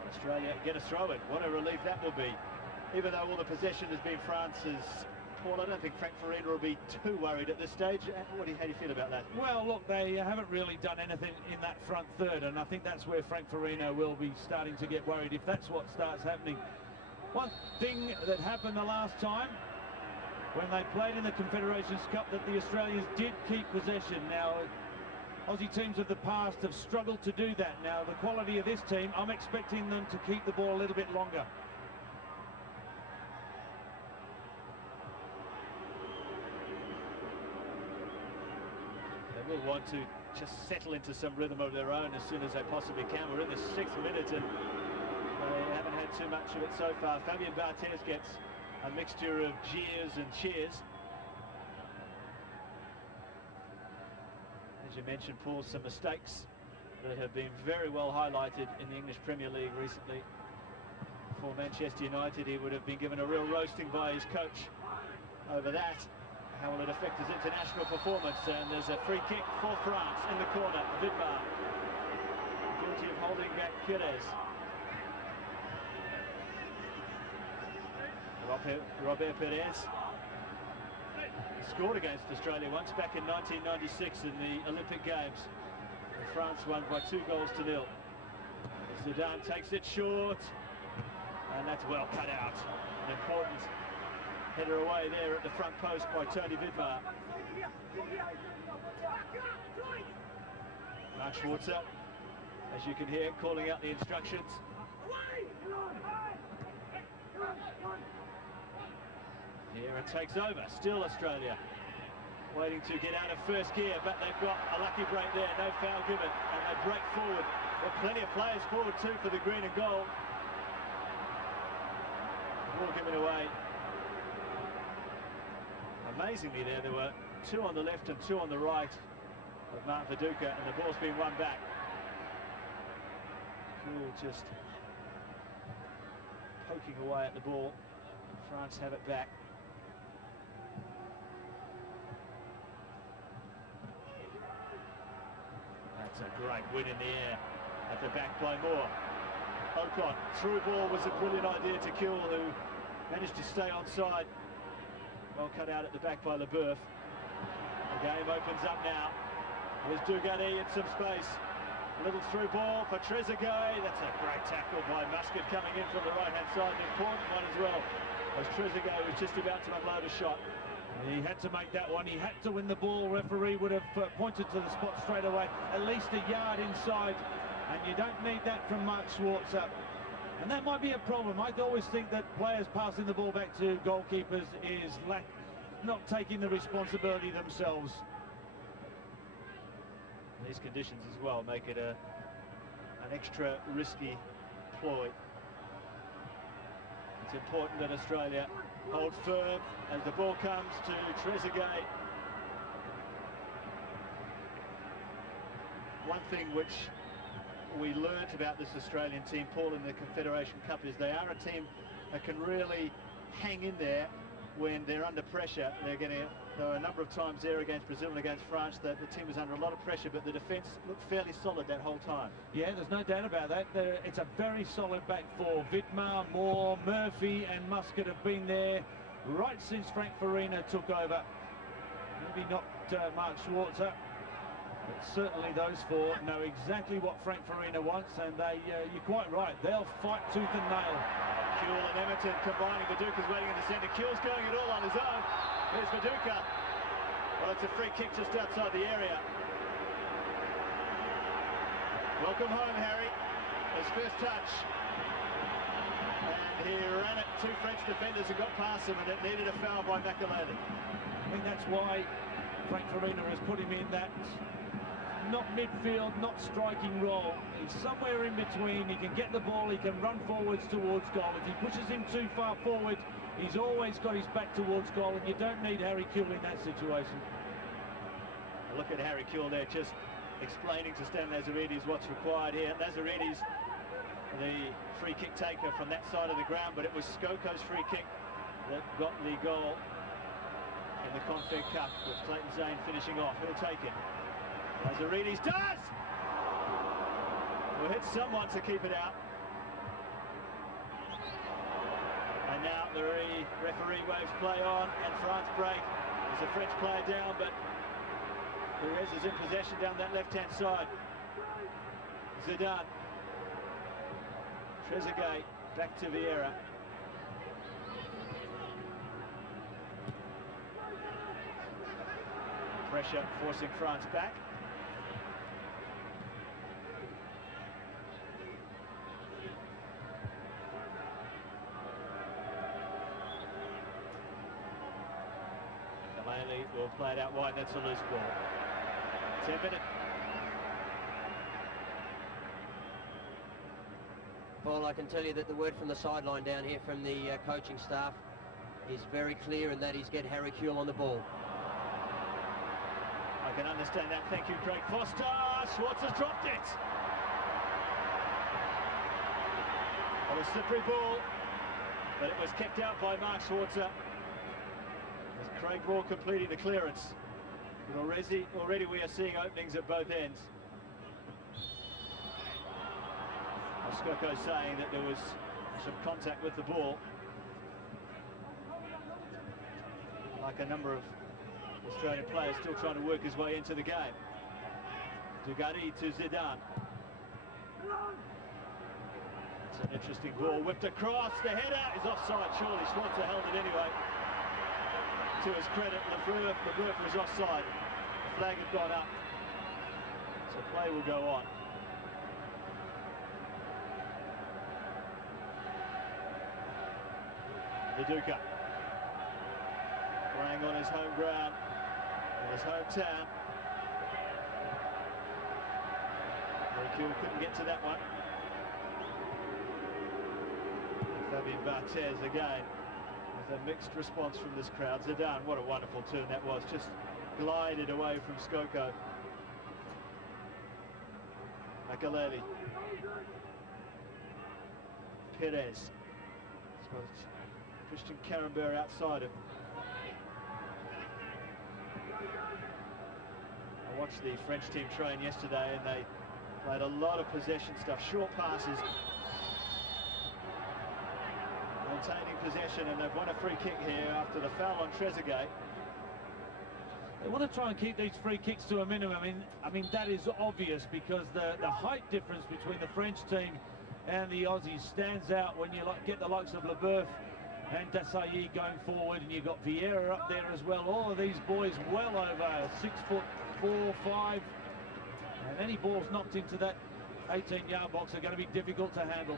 Australia get a throw-in. What a relief that will be. Even though all the possession has been France's, Paul, I don't think Frank Farina will be too worried at this stage. How do you feel about that? Well, look, they haven't really done anything in that front third, and I think that's where Frank Farina will be starting to get worried if that's what starts happening. One thing that happened the last time when they played in the Confederations Cup, that the Australians did keep possession. Now, Aussie teams of the past have struggled to do that. Now, the quality of this team, I'm expecting them to keep the ball a little bit longer. They will want to just settle into some rhythm of their own as soon as they possibly can. We're in the 6th minute and they haven't had too much of it so far. Fabien Barthez gets a mixture of jeers and cheers. As you mentioned, Paul, some mistakes that have been very well highlighted in the English Premier League recently. For Manchester United, he would have been given a real roasting by his coach over that. How will it affect his international performance? And there's a free kick for France in the corner. Vidmar, guilty of holding back Perez. Robert Perez scored against Australia once back in 1996 in the Olympic Games. And France won by 2-0. Zidane takes it short, and that's well cut out. An important header away there at the front post by Tony Vidmar. Mark Schwarzer, as you can hear, calling out the instructions. Here it takes over, still Australia waiting to get out of first gear, but they've got a lucky break there, no foul given, and they break forward. There are plenty of players forward too for the green and gold. Ball given away. Amazingly there were 2 on the left and 2 on the right of Mark Viduka, and the ball's been won back. Cool, just poking away at the ball. France have it back. That's a great win in the air. At the back by Moore. Ocon, through ball was a brilliant idea to Kill, who managed to stay onside. Well cut out at the back by Leboeuf. The game opens up now. Here's Dugarry in some space. A little through ball for Trezeguet. That's a great tackle by Muscat coming in from the right-hand side. An important one as well, as Trezeguet was just about to unload a shot. He had to make that one. He had to win the ball. Referee would have pointed to the spot straight away, at least a yard inside. And you don't need that from Mark Schwarzer. And that might be a problem. I always think that players passing the ball back to goalkeepers is not taking the responsibility themselves. These conditions as well make it an extra risky ploy. It's important that Australia hold firm as the ball comes to Trezeguet. One thing which we learnt about this Australian team, Paul, in the Confederation Cup is they are a team that can really hang in there when they're under pressure. There were a number of times there against Brazil and against France that the team was under a lot of pressure, but the defence looked fairly solid that whole time. Yeah, there's no doubt about that. It's a very solid back four. Vidmar, Moore, Murphy and Muscat have been there right since Frank Farina took over. Maybe not Mark Schwarzer, but certainly those four know exactly what Frank Farina wants, and you're quite right, they'll fight tooth and nail. Kuehl and Emerton combining. Viduka's waiting in the centre. Kuehl's going it all on his own. Here's Viduka. Well, it's a free kick just outside the area. Welcome home, Harry. His first touch. And he ran at two French defenders and got past him, and it needed a foul by Makelele. I think that's why Frank Farina has put him in that not midfield, not striking role. He's somewhere in between. He can get the ball, he can run forwards towards goal. If he pushes him too far forward, he's always got his back towards goal, and you don't need Harry Kuehl in that situation. Look at Harry Kuehl there, just explaining to Stan Lazaridis what's required here. Lazaridis, the free kick taker from that side of the ground, but it was Skoko's free kick that got the goal in the Confed Cup, with Clayton Zane finishing off. He'll take it. Lazaridis does! Will hit someone to keep it out. And now the referee waves play on, and France break. There's a French player down, but Perez is in possession down that left-hand side. Zidane. Trezeguet back to Vieira. Pressure forcing France back. Kamali will play it out wide. That's a loose ball. 10 minutes. Paul, I can tell you that the word from the sideline down here from the coaching staff is very clear, and that is get Harry Kuehl on the ball. I can understand that. Thank you, Craig Foster. Schwarzer dropped it. Well, a slippery ball, but it was kicked out by Mark Schwarzer as Craig Moore completing the clearance. But already we are seeing openings at both ends. Skoko saying that there was some contact with the ball. Like a number of Australian players still trying to work his way into the game. Dugarry to Zidane. It's an interesting ball, whipped across, the header is offside, surely Schwarzer held it anyway. To his credit, Leboeuf was offside. The flag had gone up, so play will go on. Viduka playing on his home ground, in his hometown. Kuehl couldn't get to that one. Fabian Barthez again with a mixed response from this crowd. Zidane, what a wonderful turn that was, just glided away from Skoko. Makelele. Perez. Christian Karembert outside him. I watched the French team train yesterday, and they Played a lot of possession stuff, short passes, maintaining possession, and they've won a free kick here after the foul on Trezeguet. They want to try and keep these free kicks to a minimum. I mean that is obvious because the height difference between the French team and the Aussies stands out when you get the likes of Leboeuf and Desailly going forward, and you've got Vieira up there as well. All of these boys well over 6'4", 5", and any balls knocked into that 18-yard box are going to be difficult to handle.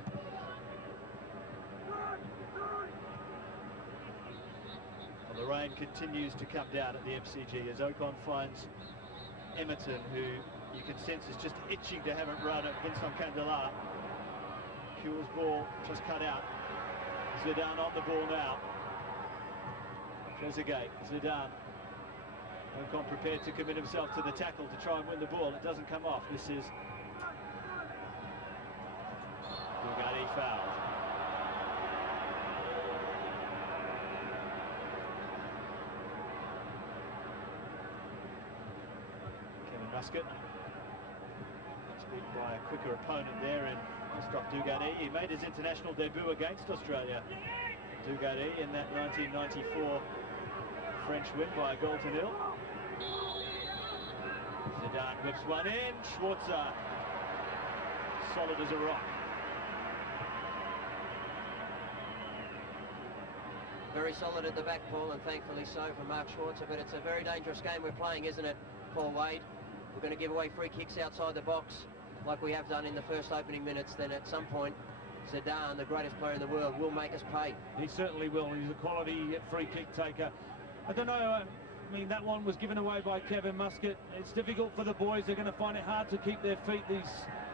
Well, the rain continues to come down at the MCG as Ocon finds Emerton, who you can sense is just itching to have it run at Vincent Candelar. Kuhl's ball just cut out. Zidane on the ball now. Trezeguet, Zidane. Ocon prepared to commit himself to the tackle to try and win the ball. It doesn't come off. This is Bugatti fouled. Kevin Muscat. That's beaten by a quicker opponent there in Christophe Dugarry. He made his international debut against Australia. Dugarry in that 1994 French win by a goal to nil. Zidane whips one in. Schwarzer, solid as a rock. Very solid at the back, Paul, and thankfully so for Mark Schwarzer. But it's a very dangerous game we're playing, isn't it, Paul Wade? We're going to give away free kicks outside the box like we have done in the first opening minutes. Then at some point, Zidane, the greatest player in the world, will make us pay. He certainly will. He's a quality free kick taker. I don't know, I mean, that one was given away by Kevin Muscat. It's difficult for the boys. They're going to find it hard to keep their feet. These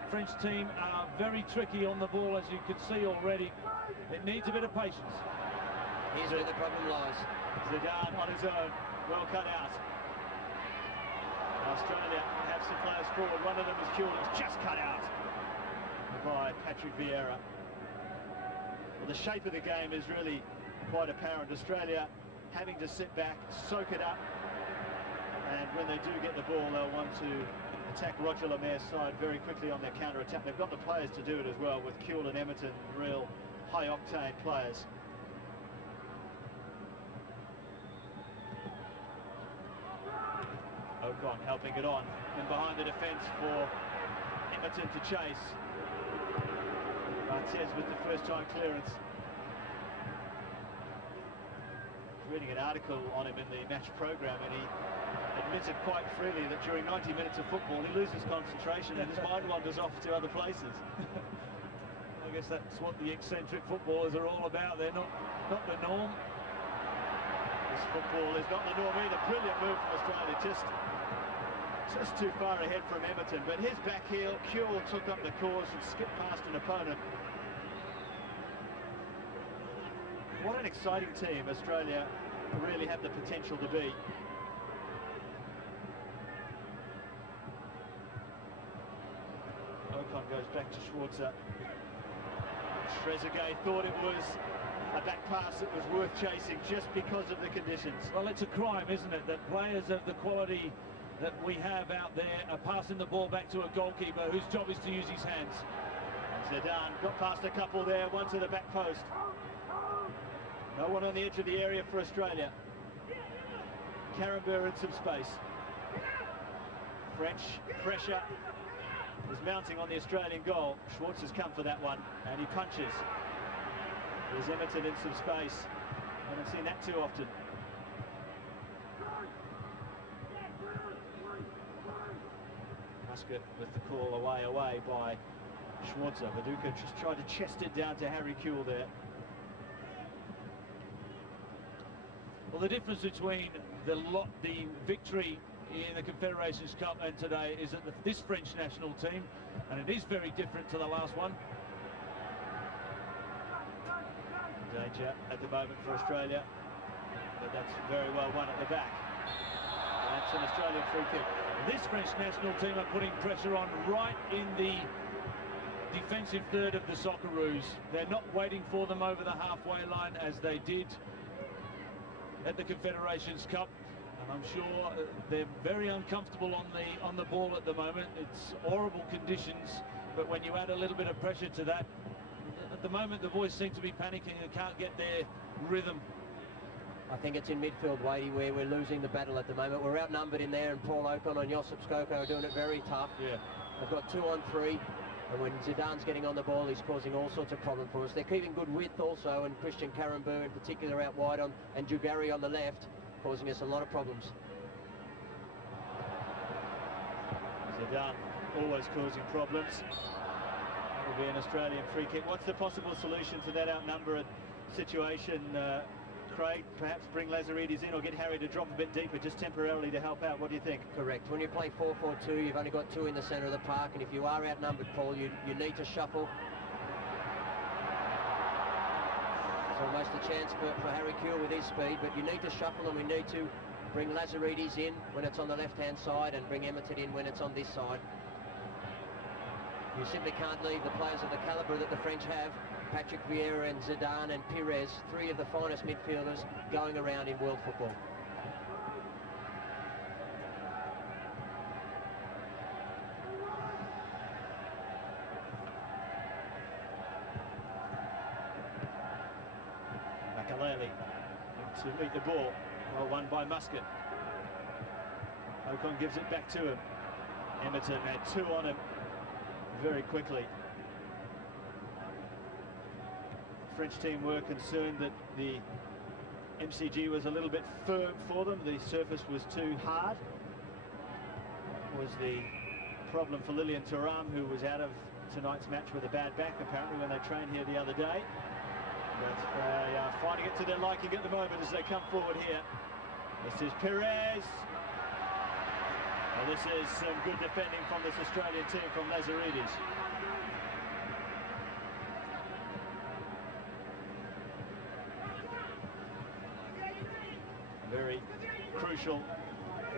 French team are very tricky on the ball, as you can see already. It needs a bit of patience. Here's where the problem lies. Zidane on his own, well cut out. Australia have some players forward. One of them is Kuhl. It was just cut out by Patrick Vieira. Well, the shape of the game is really quite apparent. Australia having to sit back, soak it up, and when they do get the ball, they'll want to attack Roger Lemaire's side very quickly on their counter-attack. They've got the players to do it as well, with Kuhl and Emerton, real high-octane players. Ocon helping it on, and behind the defence for Emerton to chase. Barthez with the first-time clearance. Reading an article on him in the match programme, and he admitted quite freely that during 90 minutes of football he loses concentration and his mind wanders off to other places. I guess that's what the eccentric footballers are all about. They're not the norm. This football is not the norm either. Brilliant move from Australia, just too far ahead from Emerton, but his back heel, Kuhl took up the cause and skipped past an opponent. What an exciting team Australia really have the potential to be. Ocon goes back to Schwarzer. Trezeguet thought it was a back pass that was worth chasing just because of the conditions. Well, it's a crime, isn't it, that players of the quality that we have out there are passing the ball back to a goalkeeper whose job is to use his hands. And Zidane got past a couple there, one to the back post. No one on the edge of the area for Australia. Karambir in some space. French pressure is mounting on the Australian goal. Schwartz has come for that one, and he punches. There's Emerton in some space. I haven't seen that too often. Muscat with the call away by Schwarzer. Viduka just tried to chest it down to Harry Kuhl there. Well, the difference between the victory in the Confederations Cup and today is that this French national team, and it is very different to the last one. Danger at the moment for Australia, but that's very well won at the back. That's an Australian free kick. This French national team are putting pressure on right in the defensive third of the Socceroos. They're not waiting for them over the halfway line as they did at the Confederations Cup. And I'm sure they're very uncomfortable on the ball at the moment. It's horrible conditions, but when you add a little bit of pressure to that, at the moment the boys seem to be panicking and can't get their rhythm. I think it's in midfield, Wadey, where we're losing the battle at the moment. We're outnumbered in there, and Paul Ocon and Josip Skoko are doing it very tough. Yeah. They've got 2 on 3, and when Zidane's getting on the ball, he's causing all sorts of problem for us. They're keeping good width also, and Christian Karambou in particular out wide on, and Jugari on the left, causing us a lot of problems. Zidane always causing problems. That will be an Australian free kick. What's the possible solution to that outnumbered situation, Craig? Perhaps bring Lazaridis in or get Harry to drop a bit deeper just temporarily to help out. What do you think? Correct. When you play 4-4-2, you've only got 2 in the centre of the park, and if you are outnumbered, Paul, you need to shuffle. It's almost a chance for Harry Kuehl with his speed, but you need to shuffle, and we need to bring Lazaridis in when it's on the left-hand side and bring Emmett in when it's on this side. You simply can't leave the players of the calibre that the French have, Patrick Vieira and Zidane and Pires, 3 of the finest midfielders going around in world football. Makaleli to meet the ball. Well won by Muscat. Ocon gives it back to him. Emerton had 2 on him very quickly. The French team were concerned that the MCG was a little bit firm for them. The surface was too hard. That was the problem for Lilian Thuram, who was out of tonight's match with a bad back, apparently, when they trained here the other day. But they are finding it to their liking at the moment as they come forward here. This is Pires. And this is some good defending from this Australian team from Lazaridis. Very crucial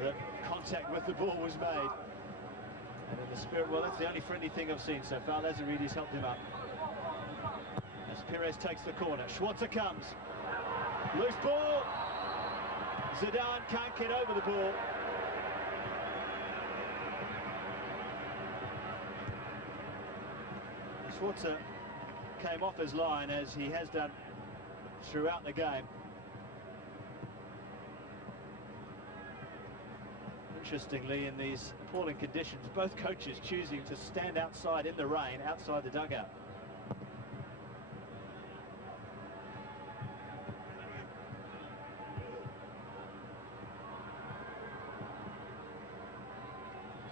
that contact with the ball was made. And in the spirit, well, that's the only friendly thing I've seen so far. Lazaridis helped him up. As Pires takes the corner, Schwarzer comes. Loose ball. Zidane can't get over the ball. Schwarzer came off his line, as he has done throughout the game. Interestingly, in these appalling conditions, both coaches choosing to stand outside in the rain, outside the dugout.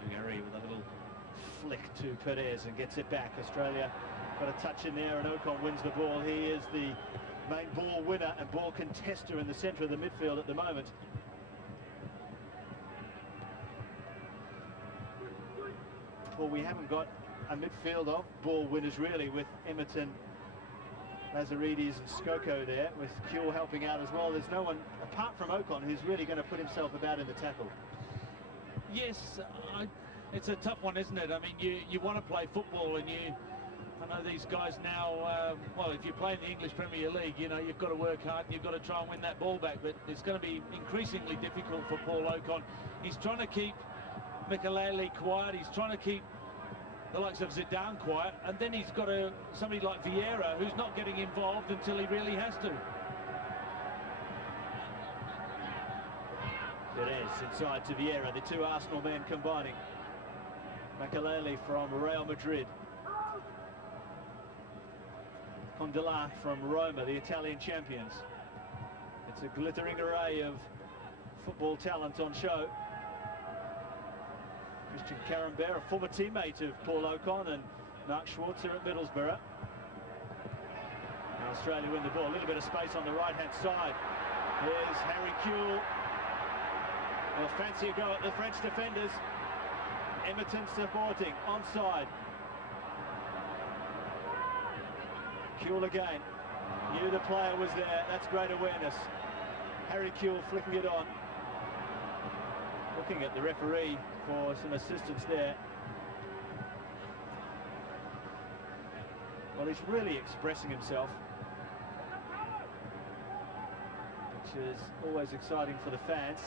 Jugari with a little flick to Perez and gets it back. Australia got a touch in there, and Ocon wins the ball. He is the main ball winner and ball contester in the centre of the midfield at the moment. Well, we haven't got a midfield of ball winners really, with Emerton, Lazaridis and Skoko there, with Kuehl helping out as well. There's no one apart from Ocon who's really going to put himself about in the tackle. Yes, it's a tough one, isn't it? I mean, you want to play football, and I know these guys now, well, if you play in the English Premier League, you know, you've got to work hard and you've got to try and win that ball back, but it's going to be increasingly difficult for Paul Ocon. He's trying to keep Makaleli quiet, he's trying to keep the likes of Zidane quiet, and then he's got somebody like Vieira who's not getting involved until he really has to. Perez inside to Vieira, the 2 Arsenal men combining. Makaleli from Real Madrid. Condela from Roma, the Italian champions. It's a glittering array of football talent on show. Christian Karambou, a former teammate of Paul Ocon, and Mark Schwarzer at Middlesbrough. And Australia win the ball. A little bit of space on the right-hand side. Here's Harry Kuehl. They'll fancy a go at the French defenders. Emerton supporting, onside. Kuehl again. Knew the player was there. That's great awareness. Harry Kuehl flicking it on. Looking at the referee for some assistance there. Well, he's really expressing himself, which is always exciting for the fans.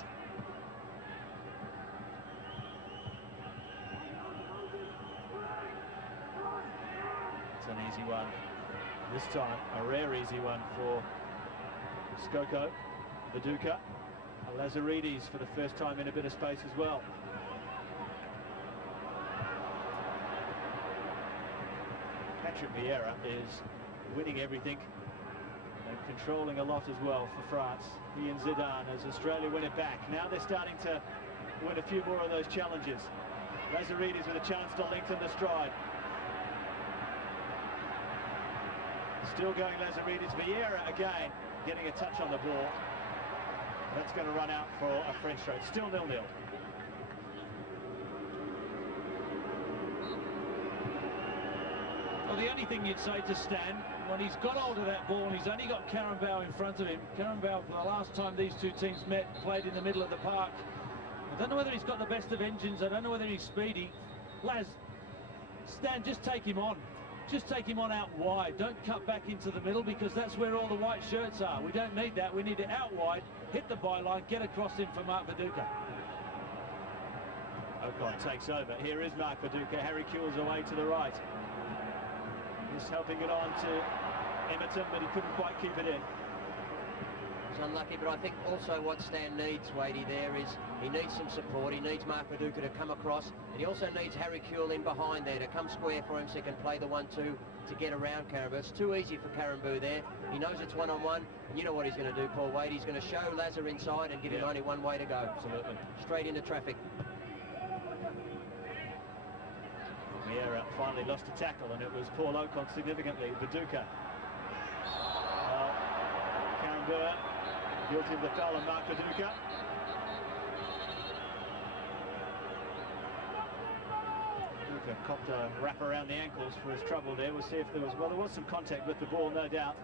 This time, a rare easy one for Skoko, Viduka, Lazaridis for the first time in a bit of space as well. Patrick Vieira is winning everything and controlling a lot as well for France. He and Zidane as Australia win it back. Now they're starting to win a few more of those challenges. Lazaridis with a chance to lengthen the stride. Still going Lazaridis. Vieira again getting a touch on the ball. That's going to run out for a French stroke. Still 0-0. Well, the only thing you'd say to Stan, when he's got hold of that ball and he's only got Carambau in front of him, Carambau, for the last time these two teams met, played in the middle of the park. I don't know whether he's got the best of engines. I don't know whether he's speedy. Stan, just take him on. Just take him on out wide. Don't cut back into the middle, because that's where all the white shirts are. We don't need that. We need it out wide, hit the byline, get across him for Mark Viduka. Ocon takes over. Here is Mark Viduka. Harry Kewell's away to the right. Just helping it on to Emerton, but he couldn't quite keep it in. He's unlucky, but I think also what Stan needs, Wadey, there is he needs some support. He needs Mark Viduka to come across, and he also needs Harry Kewell in behind there to come square for him so he can play the 1-2 to get around Carambau. It's too easy for Carambau there. He knows it's one-on-one, and you know what he's going to do, Paul Wade. He's going to show Lazar inside and give him only one way to go. Absolutely. Straight into traffic. Vieira finally lost a tackle, and it was Paul Ocon significantly. Viduka. Well, Carambau guilty of the foul on Mark Viduka. Viduka copped a wrap around the ankles for his trouble there. We'll see if there was, well, there was some contact with the ball, no doubt,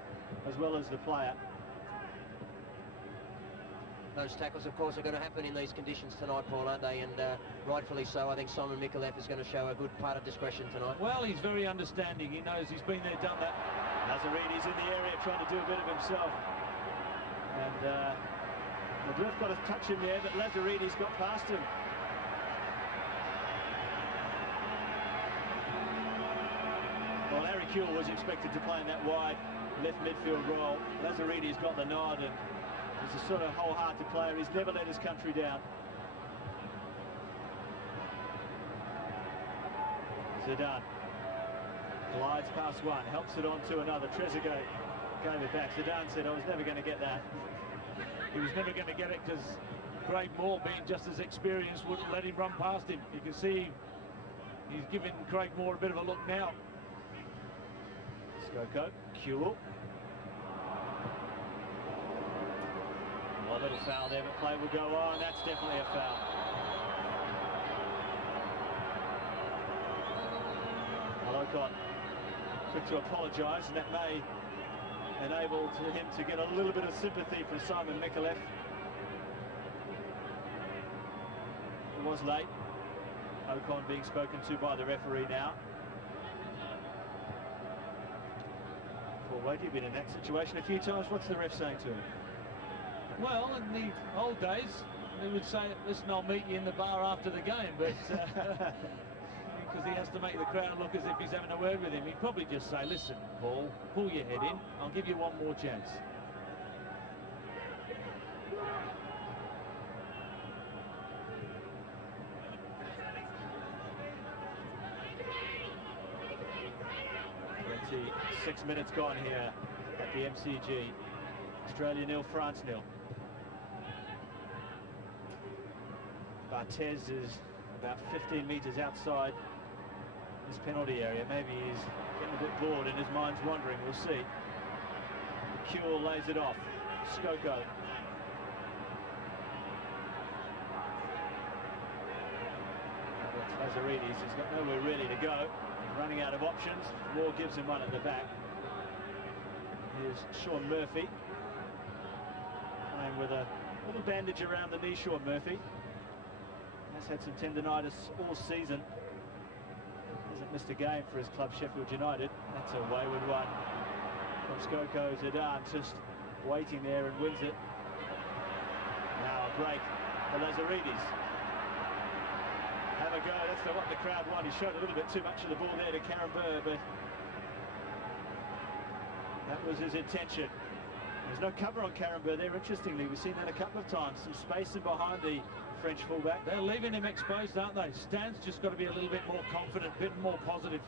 as well as the player. Those tackles, of course, are going to happen in these conditions tonight, Paul, aren't they? And rightfully so. I think Simon Micallef is going to show a good part of discretion tonight. Well, he's very understanding. He knows he's been there, done that. Lazaridis in the area trying to do a bit of himself. And the ref got a touch in there, but Lazaridis got past him. Well, Harry Kewell was expected to play in that wide left midfield role. Lazaridis got the nod, and he's a sort of wholehearted player. He's never let his country down. Zidane glides past one, helps it on to another. Trezeguet gave it back. Zidane said, I was never going to get that. He was never going to get it because Craig Moore, being just as experienced, wouldn't let him run past him. You can see he's giving Craig Moore a bit of a look now. Skoko, Kewell. Well, a little foul there, but play will go on. That's definitely a foul. Well, Ocon quick to apologise, and that may enable him to get a little bit of sympathy from Simon Micallef. It was late. Ocon being spoken to by the referee now. Paul Wade, you've been in that situation a few times. What's the ref saying to him? Well, in the old days, they would say, listen, I'll meet you in the bar after the game, but because he has to make the crowd look as if he's having a word with him, he'd probably just say, listen, Paul, pull your head in, I'll give you one more chance. Six minutes gone here at the MCG. Australia 0, France 0. Barthez is about 15 metres outside his penalty area. Maybe he's getting a bit bored and his mind's wandering. We'll see. Kewell lays it off. Skoko. Lazaridis has got nowhere really to go. Running out of options. Moore gives him one at the back. Here's Sean Murphy. Playing with a little bandage around the knee, Sean Murphy. Has had some tendinitis all season. Hasn't missed a game for his club, Sheffield United. That's a wayward one from Skoko. Zidane just waiting there and wins it. Now a break for Lazaridis. Have a go, that's what the crowd want. He showed a little bit too much of the ball there to Carambau, but That was his intention. There's no cover on Karambeu there, interestingly. We've seen that a couple of times. Some space in behind the French fullback. They're leaving him exposed, aren't they? Stan's just got to be a little bit more confident, a bit more positive.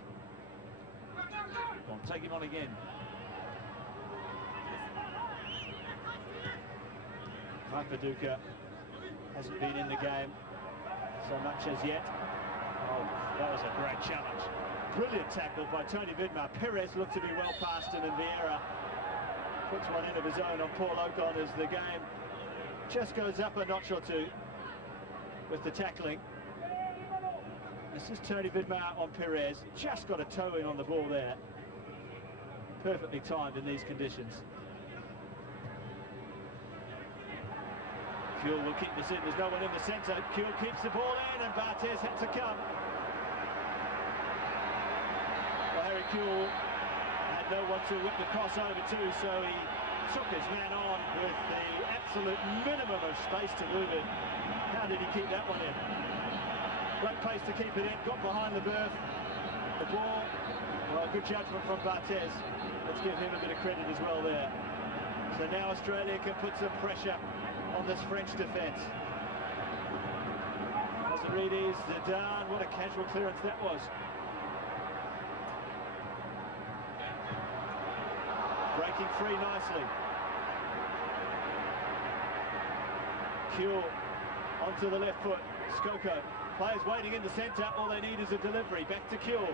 Take him on again. Mark Viduka hasn't been in the game so much as yet. Oh, that was a great challenge. Brilliant tackle by Tony Vidmar. Perez looked to be well past him, and Vieira puts one in of his own on Paul Ocon as the game just goes up a notch or two with the tackling. This is Tony Vidmar on Perez. Just got a toe in on the ball there. Perfectly timed in these conditions. Kuhl will keep this in. There's no one in the centre. Kuhl keeps the ball in, and Barthez had to come. Well, Harry Kuhl had no one to whip the cross over to, so he took his man on with the absolute minimum of space to move it. How did he keep that one in? Great place to keep it in. Got behind the berth. The ball. Well, good judgment from Barthez. Let's give him a bit of credit as well there. So now Australia can put some pressure on this French defence. Lazaridis, Zidane, what a casual clearance that was. Breaking free nicely. Kuhl onto the left foot. Skoko. Players waiting in the centre. All they need is a delivery. Back to Kuhl.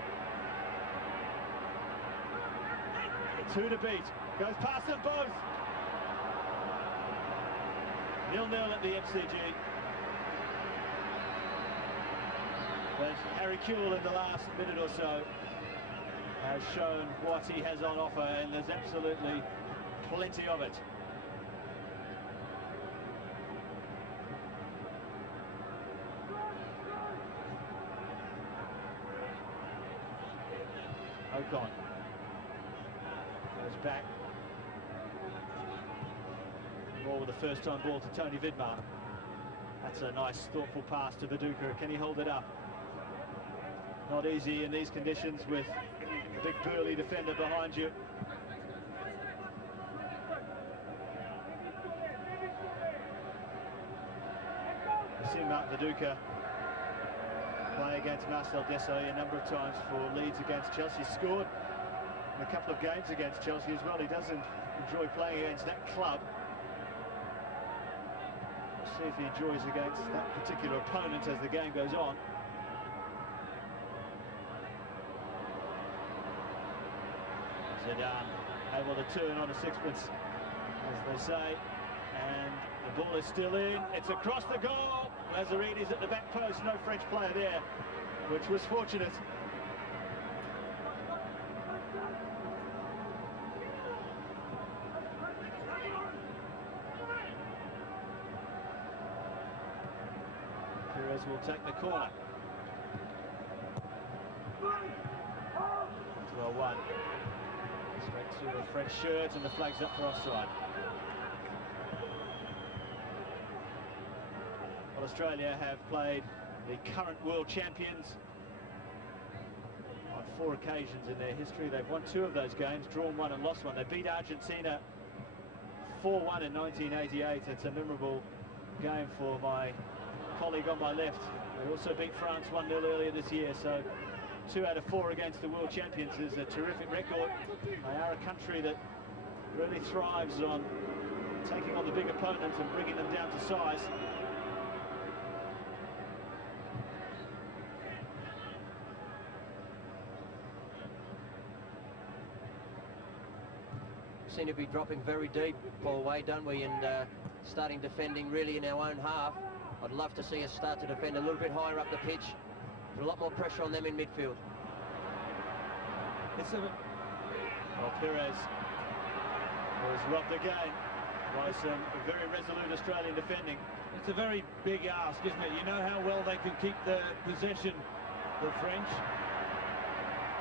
2 to beat. Goes past them both. 0-0 at the MCG. But Harry Kuhl in the last minute or so has shown what he has on offer, and there's absolutely plenty of it. Ocon goes back. Ball with the first-time ball to Tony Vidmar. That's a nice, thoughtful pass to Viduka. Can he hold it up? Not easy in these conditions with a big burly defender behind you. We've seen Mark Viduka play against Marcel Desailly a number of times for Leeds against Chelsea. Scored in a couple of games against Chelsea as well. He doesn't enjoy playing against that club. See if he enjoys against that particular opponent as the game goes on. Zidane able to turn on a sixpence, as they say, and the ball is still in. It's across the goal. Lazaridis at the back post. No French player there, which was fortunate. Perez will take the corner. 12-1. Straight to a French shirt, and the flag's up for offside. Well, Australia have played the current world champions on 4 occasions in their history. They've won 2 of those games, drawn 1 and lost 1. They beat Argentina 4-1 in 1988. It's a memorable game for my colleague on my left. They also beat France 1-0 earlier this year, so 2 out of 4 against the world champions is a terrific record. They are a country that really thrives on taking on the big opponent and bringing them down to size. Seem to be dropping very deep, Paul Wade, don't we? And starting defending really in our own half. I'd love to see us start to defend a little bit higher up the pitch. Put a lot more pressure on them in midfield. Well, Perez was robbed again by some very resolute Australian defending. It's a very big ask, isn't it? You know how well they can keep the possession, the French.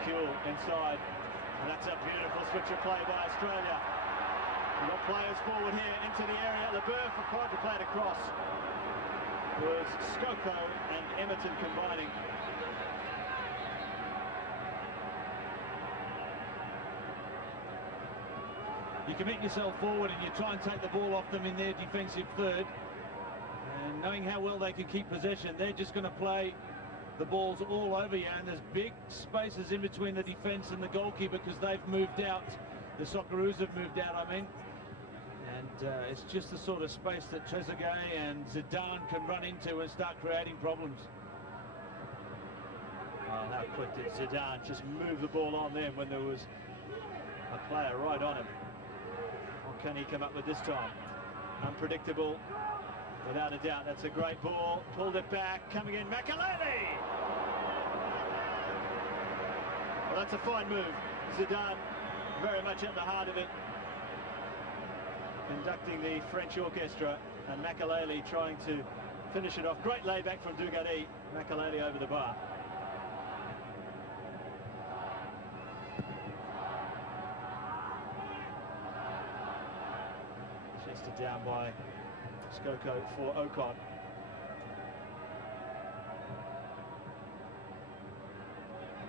Kuhl inside, and that's a beautiful switch of play by Australia. We've got players forward here into the area. Leboeuf required to play it across. It was Skoko and Emerton combining. You commit yourself forward and you try and take the ball off them in their defensive third. And knowing how well they can keep possession, they're just going to play the balls all over you. And there's big spaces in between the defence and the goalkeeper because they've moved out. The Socceroos have moved out, I mean. And it's just the sort of space that Trezeguet and Zidane can run into and start creating problems. Oh, how quick did Zidane just move the ball on them when there was a player right on him. What can he come up with this time? Unpredictable, without a doubt. That's a great ball. Pulled it back, coming in, Makaleli! Well, that's a fine move. Zidane very much at the heart of it, conducting the French orchestra, and Makaleli trying to finish it off. Great layback from Dugarry. Makaleli over the bar. Chested down by Skoko for Ocon.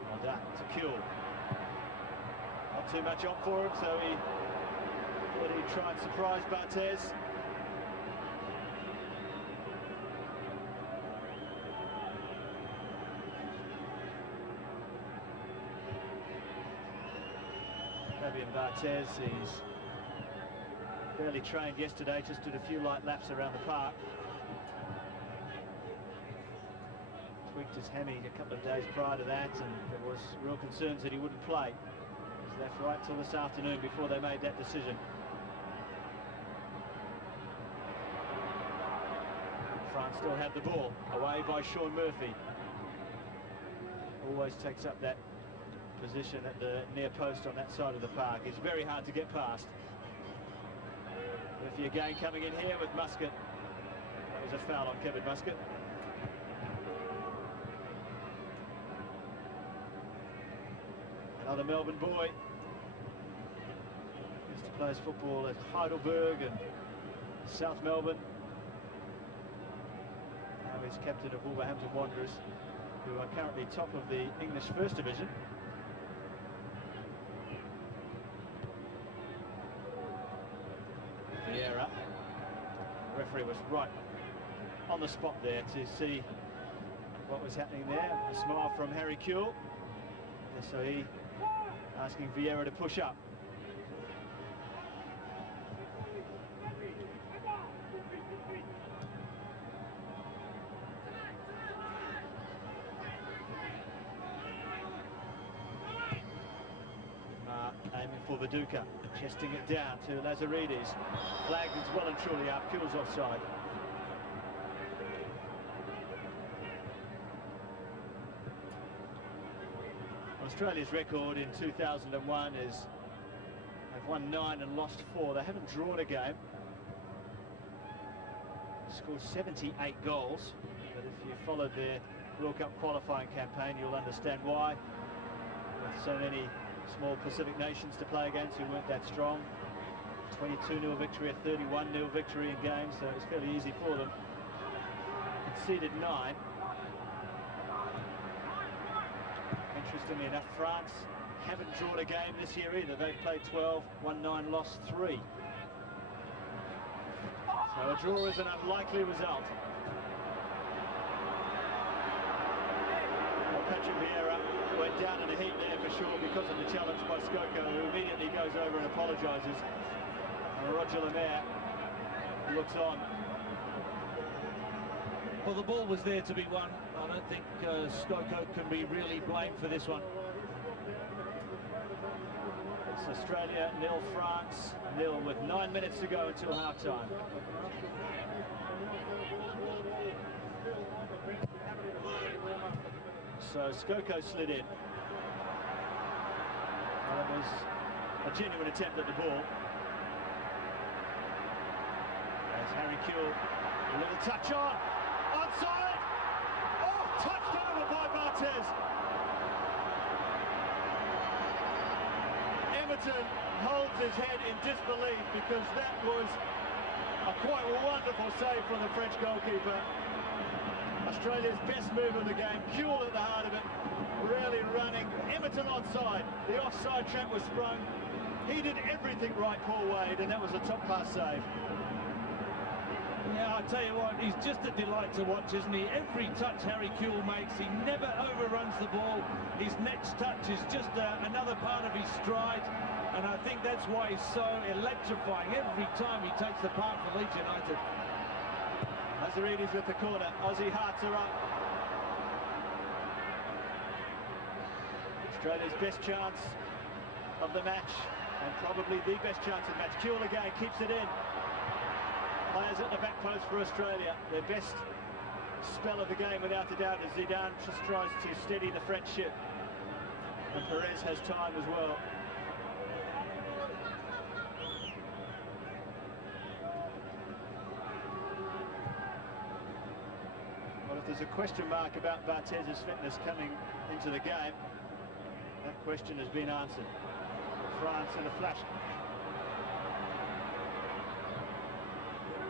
Well done to Kuhl. Not too much on for him, so he thought he'd try and surprise Barthez. Fabian Barthez, he's barely trained yesterday, just did a few light laps around the park. Tweaked his hammy a couple of days prior to that, and there was real concerns that he wouldn't play. He was left right till this afternoon before they made that decision. France still have the ball, away by Sean Murphy. Always takes up that position at the near post on that side of the park. It's very hard to get past. Murphy again coming in here with Muscat. That was a foul on Kevin Muscat. Another Melbourne boy. Used to play his football at Heidelberg and South Melbourne. Now he's captain of Wolverhampton Wanderers, who are currently top of the English First Division. Vieira. The referee was right on the spot there to see what was happening there. A smile from Harry Kuhl. So he asking Vieira to push up. Aiming for Viduka, chesting it down to Lazaridis. Flagged is well and truly out. Kuhl's offside. Australia's record in 2001 is they've won 9 and lost 4. They haven't drawn a game. Scored 78 goals. But if you followed their World Cup qualifying campaign, you'll understand why. With so many small Pacific nations to play against who weren't that strong. 22-0 victory, a 31-0 victory in games, so it was fairly easy for them. Conceded 9. Interestingly enough, France haven't drawn a game this year either. They've played 12, won 9, lost 3. So a draw is an unlikely result. Well, Patrick Vieira went down in a heap there for sure because of the challenge by Skoko, who immediately goes over and apologises. And Roger Lemaire looks on. Well, the ball was there to be won. I don't think Skoko can be really blamed for this one. It's Australia 0, France 0 with 9 minutes to go until half-time. So Skoko slid in. Well, it was a genuine attempt at the ball. As Harry Kuhl, a little touch on. Onside! Oh, touched over by Barthez. Emerton holds his head in disbelief because that was a quite wonderful save from the French goalkeeper. Australia's best move of the game. Kuhl at the heart of it, really running. Emerton onside. The offside trap was sprung. He did everything right, Paul Wade, and that was a top-class save. Yeah, I tell you what, he's just a delight to watch, isn't he? Every touch Harry Kewell makes, he never overruns the ball. His next touch is just another part of his stride, and I think that's why he's so electrifying every time he takes the part for Leeds United. Lazaridis with the corner. Aussie hearts are up. Australia's best chance of the match, and probably the best chance of the match. Kewell again keeps it in. Players at the back post for Australia. Their best spell of the game, without a doubt, as Zidane just tries to steady the French ship. And Perez has time as well. Well, if there's a question mark about Barthez's fitness coming into the game, that question has been answered. France in a flash.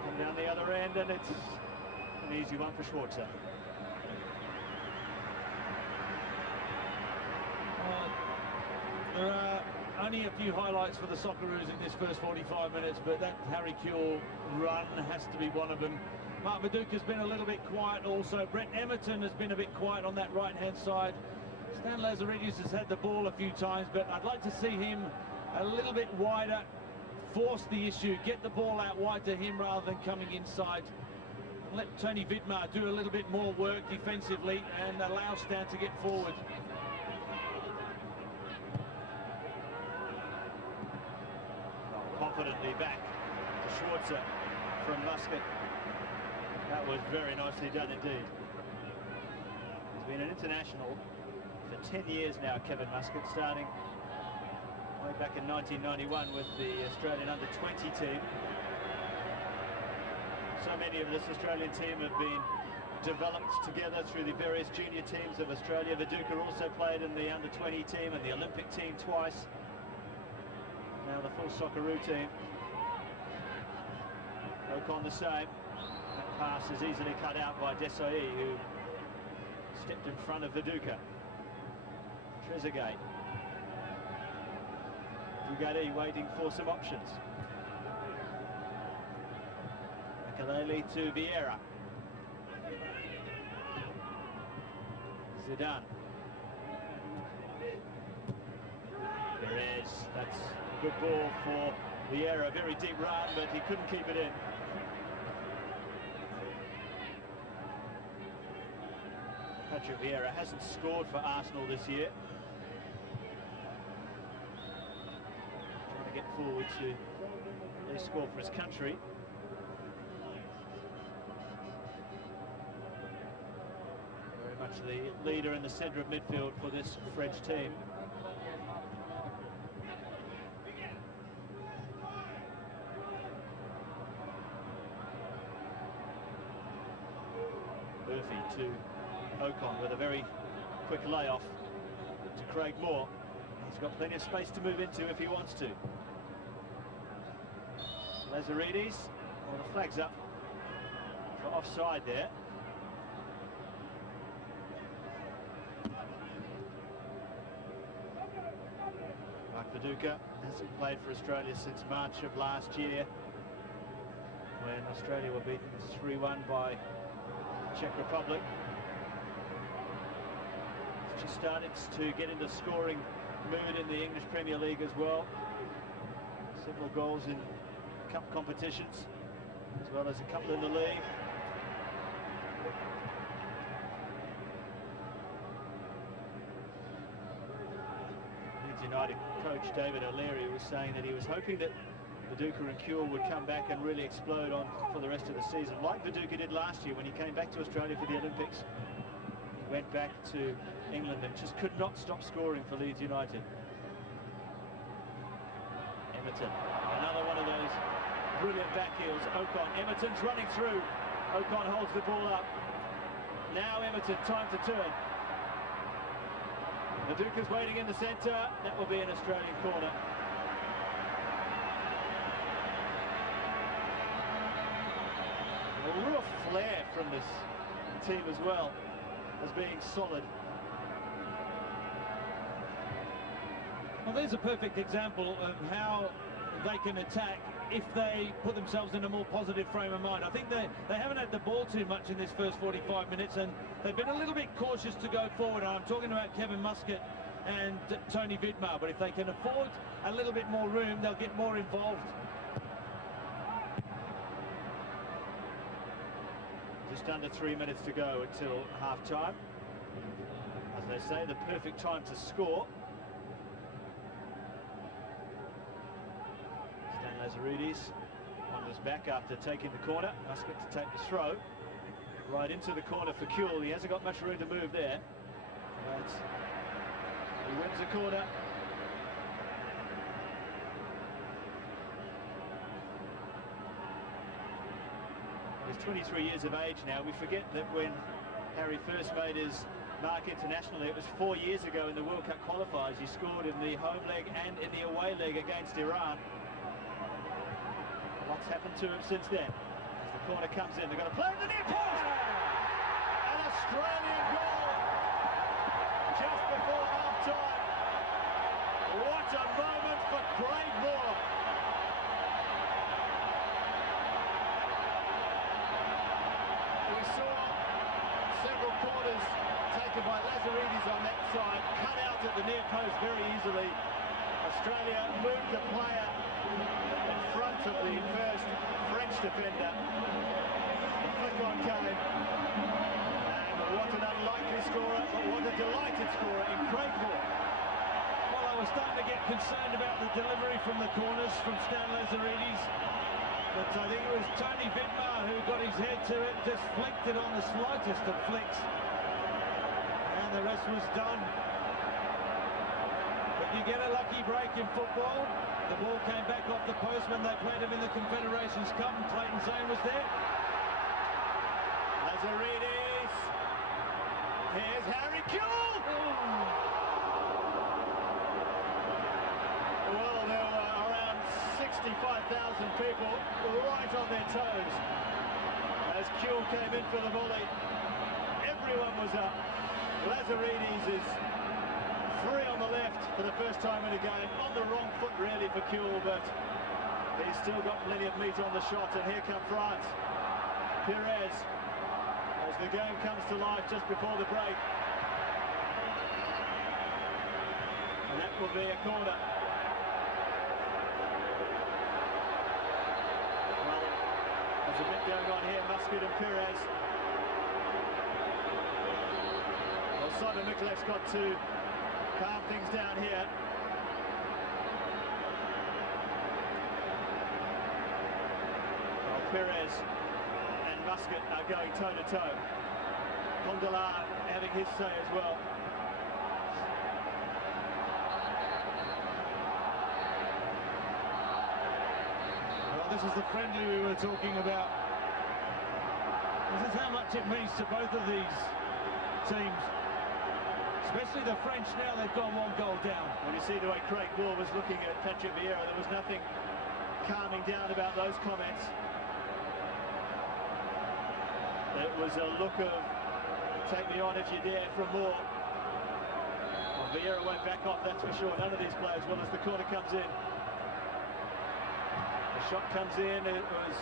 Come down the other end, and it's an easy one for Schwarzer. Well, there are only a few highlights for the Socceroos in this first 45 minutes, but that Harry Kewell run has to be one of them. Mark Viduka's been a little bit quiet also. Brett Emerton has been a bit quiet on that right-hand side. Stan Lazaridis has had the ball a few times, but I'd like to see him a little bit wider, force the issue, get the ball out wide to him rather than coming inside. Let Tony Vidmar do a little bit more work defensively and allow Stan to get forward. Confidently back to Schwarzer from Muscat. That was very nicely done indeed. He's been an international for 10 years now, Kevin Muscat, starting way back in 1991 with the Australian under-20 team. So many of this Australian team have been developed together through the various junior teams of Australia. Viduka also played in the under-20 team and the Olympic team twice. Now the full Socceroo team. Ocon the same. That pass is easily cut out by Desailly, who stepped in front of Viduka. Trezeguet. Bugatti waiting for some options. Makalele to Vieira. Zidane. Perez, that's a good ball for Vieira. Very deep run, but he couldn't keep it in. Patrick Vieira hasn't scored for Arsenal this year. Trying to get forward to at least score for his country. Very much the leader in the centre of midfield for this French team. Murphy to Ocon with a very quick layoff to Craig Moore. He's got plenty of space to move into if he wants to. Lazaridis, well, the flag's up for offside there. Mark Viduka hasn't played for Australia since March of last year, when Australia were beaten 3-1 by the Czech Republic. He's just started to get into scoring mood in the English Premier League as well. Several goals in cup competitions, as well as a couple in the league. Leeds United coach David O'Leary was saying that he was hoping that Viduka and Kewell would come back and really explode on for the rest of the season, like Viduka did last year when he came back to Australia for the Olympics. He went back to England and just could not stop scoring for Leeds United. Emerton, another one of those brilliant back heels. Ocon, Emerton's running through. Ocon holds the ball up. Now Emerton, time to turn. Viduka's waiting in the centre. That will be an Australian corner. A real flair from this team as well as being solid. Well, there's a perfect example of how they can attack if they put themselves in a more positive frame of mind. I think they haven't had the ball too much in this first 45 minutes, and they've been a little bit cautious to go forward. I'm talking about Kevin Muscat and Tony Vidmar, but if they can afford a little bit more room, they'll get more involved. Just under 3 minutes to go until half-time. As they say, the perfect time to score. Stan Lazaridis on his back after taking the corner. Muscat to take the throw. Right into the corner for Kuehl. He hasn't got much room to move there. But he wins the corner. He's 23 years of age now. We forget that when Harry first made his mark internationally, it was 4 years ago in the World Cup qualifiers. He scored in the home leg and in the away leg against Iran. What's happened to him since then? As the corner comes in, they've got to play in the near post! An Australian goal just before half-time. What a moment for Craig Moore! We saw several corners taken by Lazaridis on that side, cut out at the near post very easily. Australia moved the player in front of the first French defender. The flick on came, and what an unlikely scorer, but what a delighted scorer in Craig Moore. Well, I was starting to get concerned about the delivery from the corners from Stan Lazaridis. But I think it was Tony Vidmar who got his head to it, just flicked it on the slightest of flicks. And the rest was done. But you get a lucky break in football. The ball came back off the post when they played him in the Confederations Cup, and Clayton Zane was there. Lazaridis. Here's Harry Kuehl. Well, there were around 65,000 people right on their toes as Kuehl came in for the volley. Everyone was up. Lazaridis is free on the left for the first time in a game. On the wrong foot really for Kuehl, but he's still got plenty of meat on the shot. And here come France. Perez, as the game comes to life just before the break. And that will be a corner. There's a bit going on here, Muscat and Perez. Well, Simon Michalek's got to calm things down here. Well, Perez and Muscat are going toe-to-toe. Condolar having his say as well. This is the friendly we were talking about. This is how much it means to both of these teams. Especially the French now, they've gone 1 goal down. When you see the way Craig Moore was looking at Patrick Vieira, there was nothing calming down about those comments. It was a look of, take me on if you dare, from Moore. Well, Vieira went back off, that's for sure. None of these players will as the corner comes in. The shot comes in, it was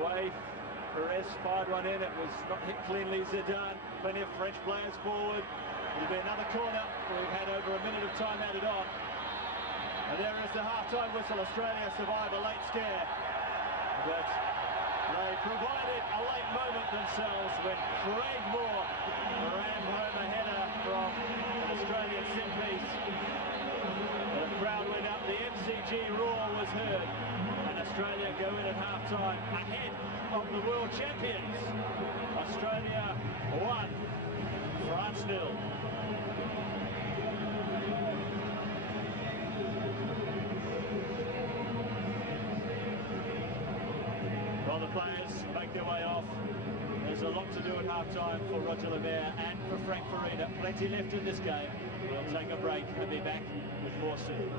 away. Perez fired one in, it was not hit cleanly. Zidane, plenty of French players forward. It'll be another corner. We've had over a minute of time added on. And there is the half-time whistle. Australia survive a late scare. But they provided a late moment themselves when Craig Moore ran home a header from an Australian set piece. The crowd went up, the MCG roar was heard, and Australia go in at half-time ahead of the world champions. Australia 1, France 0. While the players make their way off, there's a lot to do at half-time for Roger Lemaire and for Frank Farina. Plenty left in this game. We'll take a break and be back with more soon.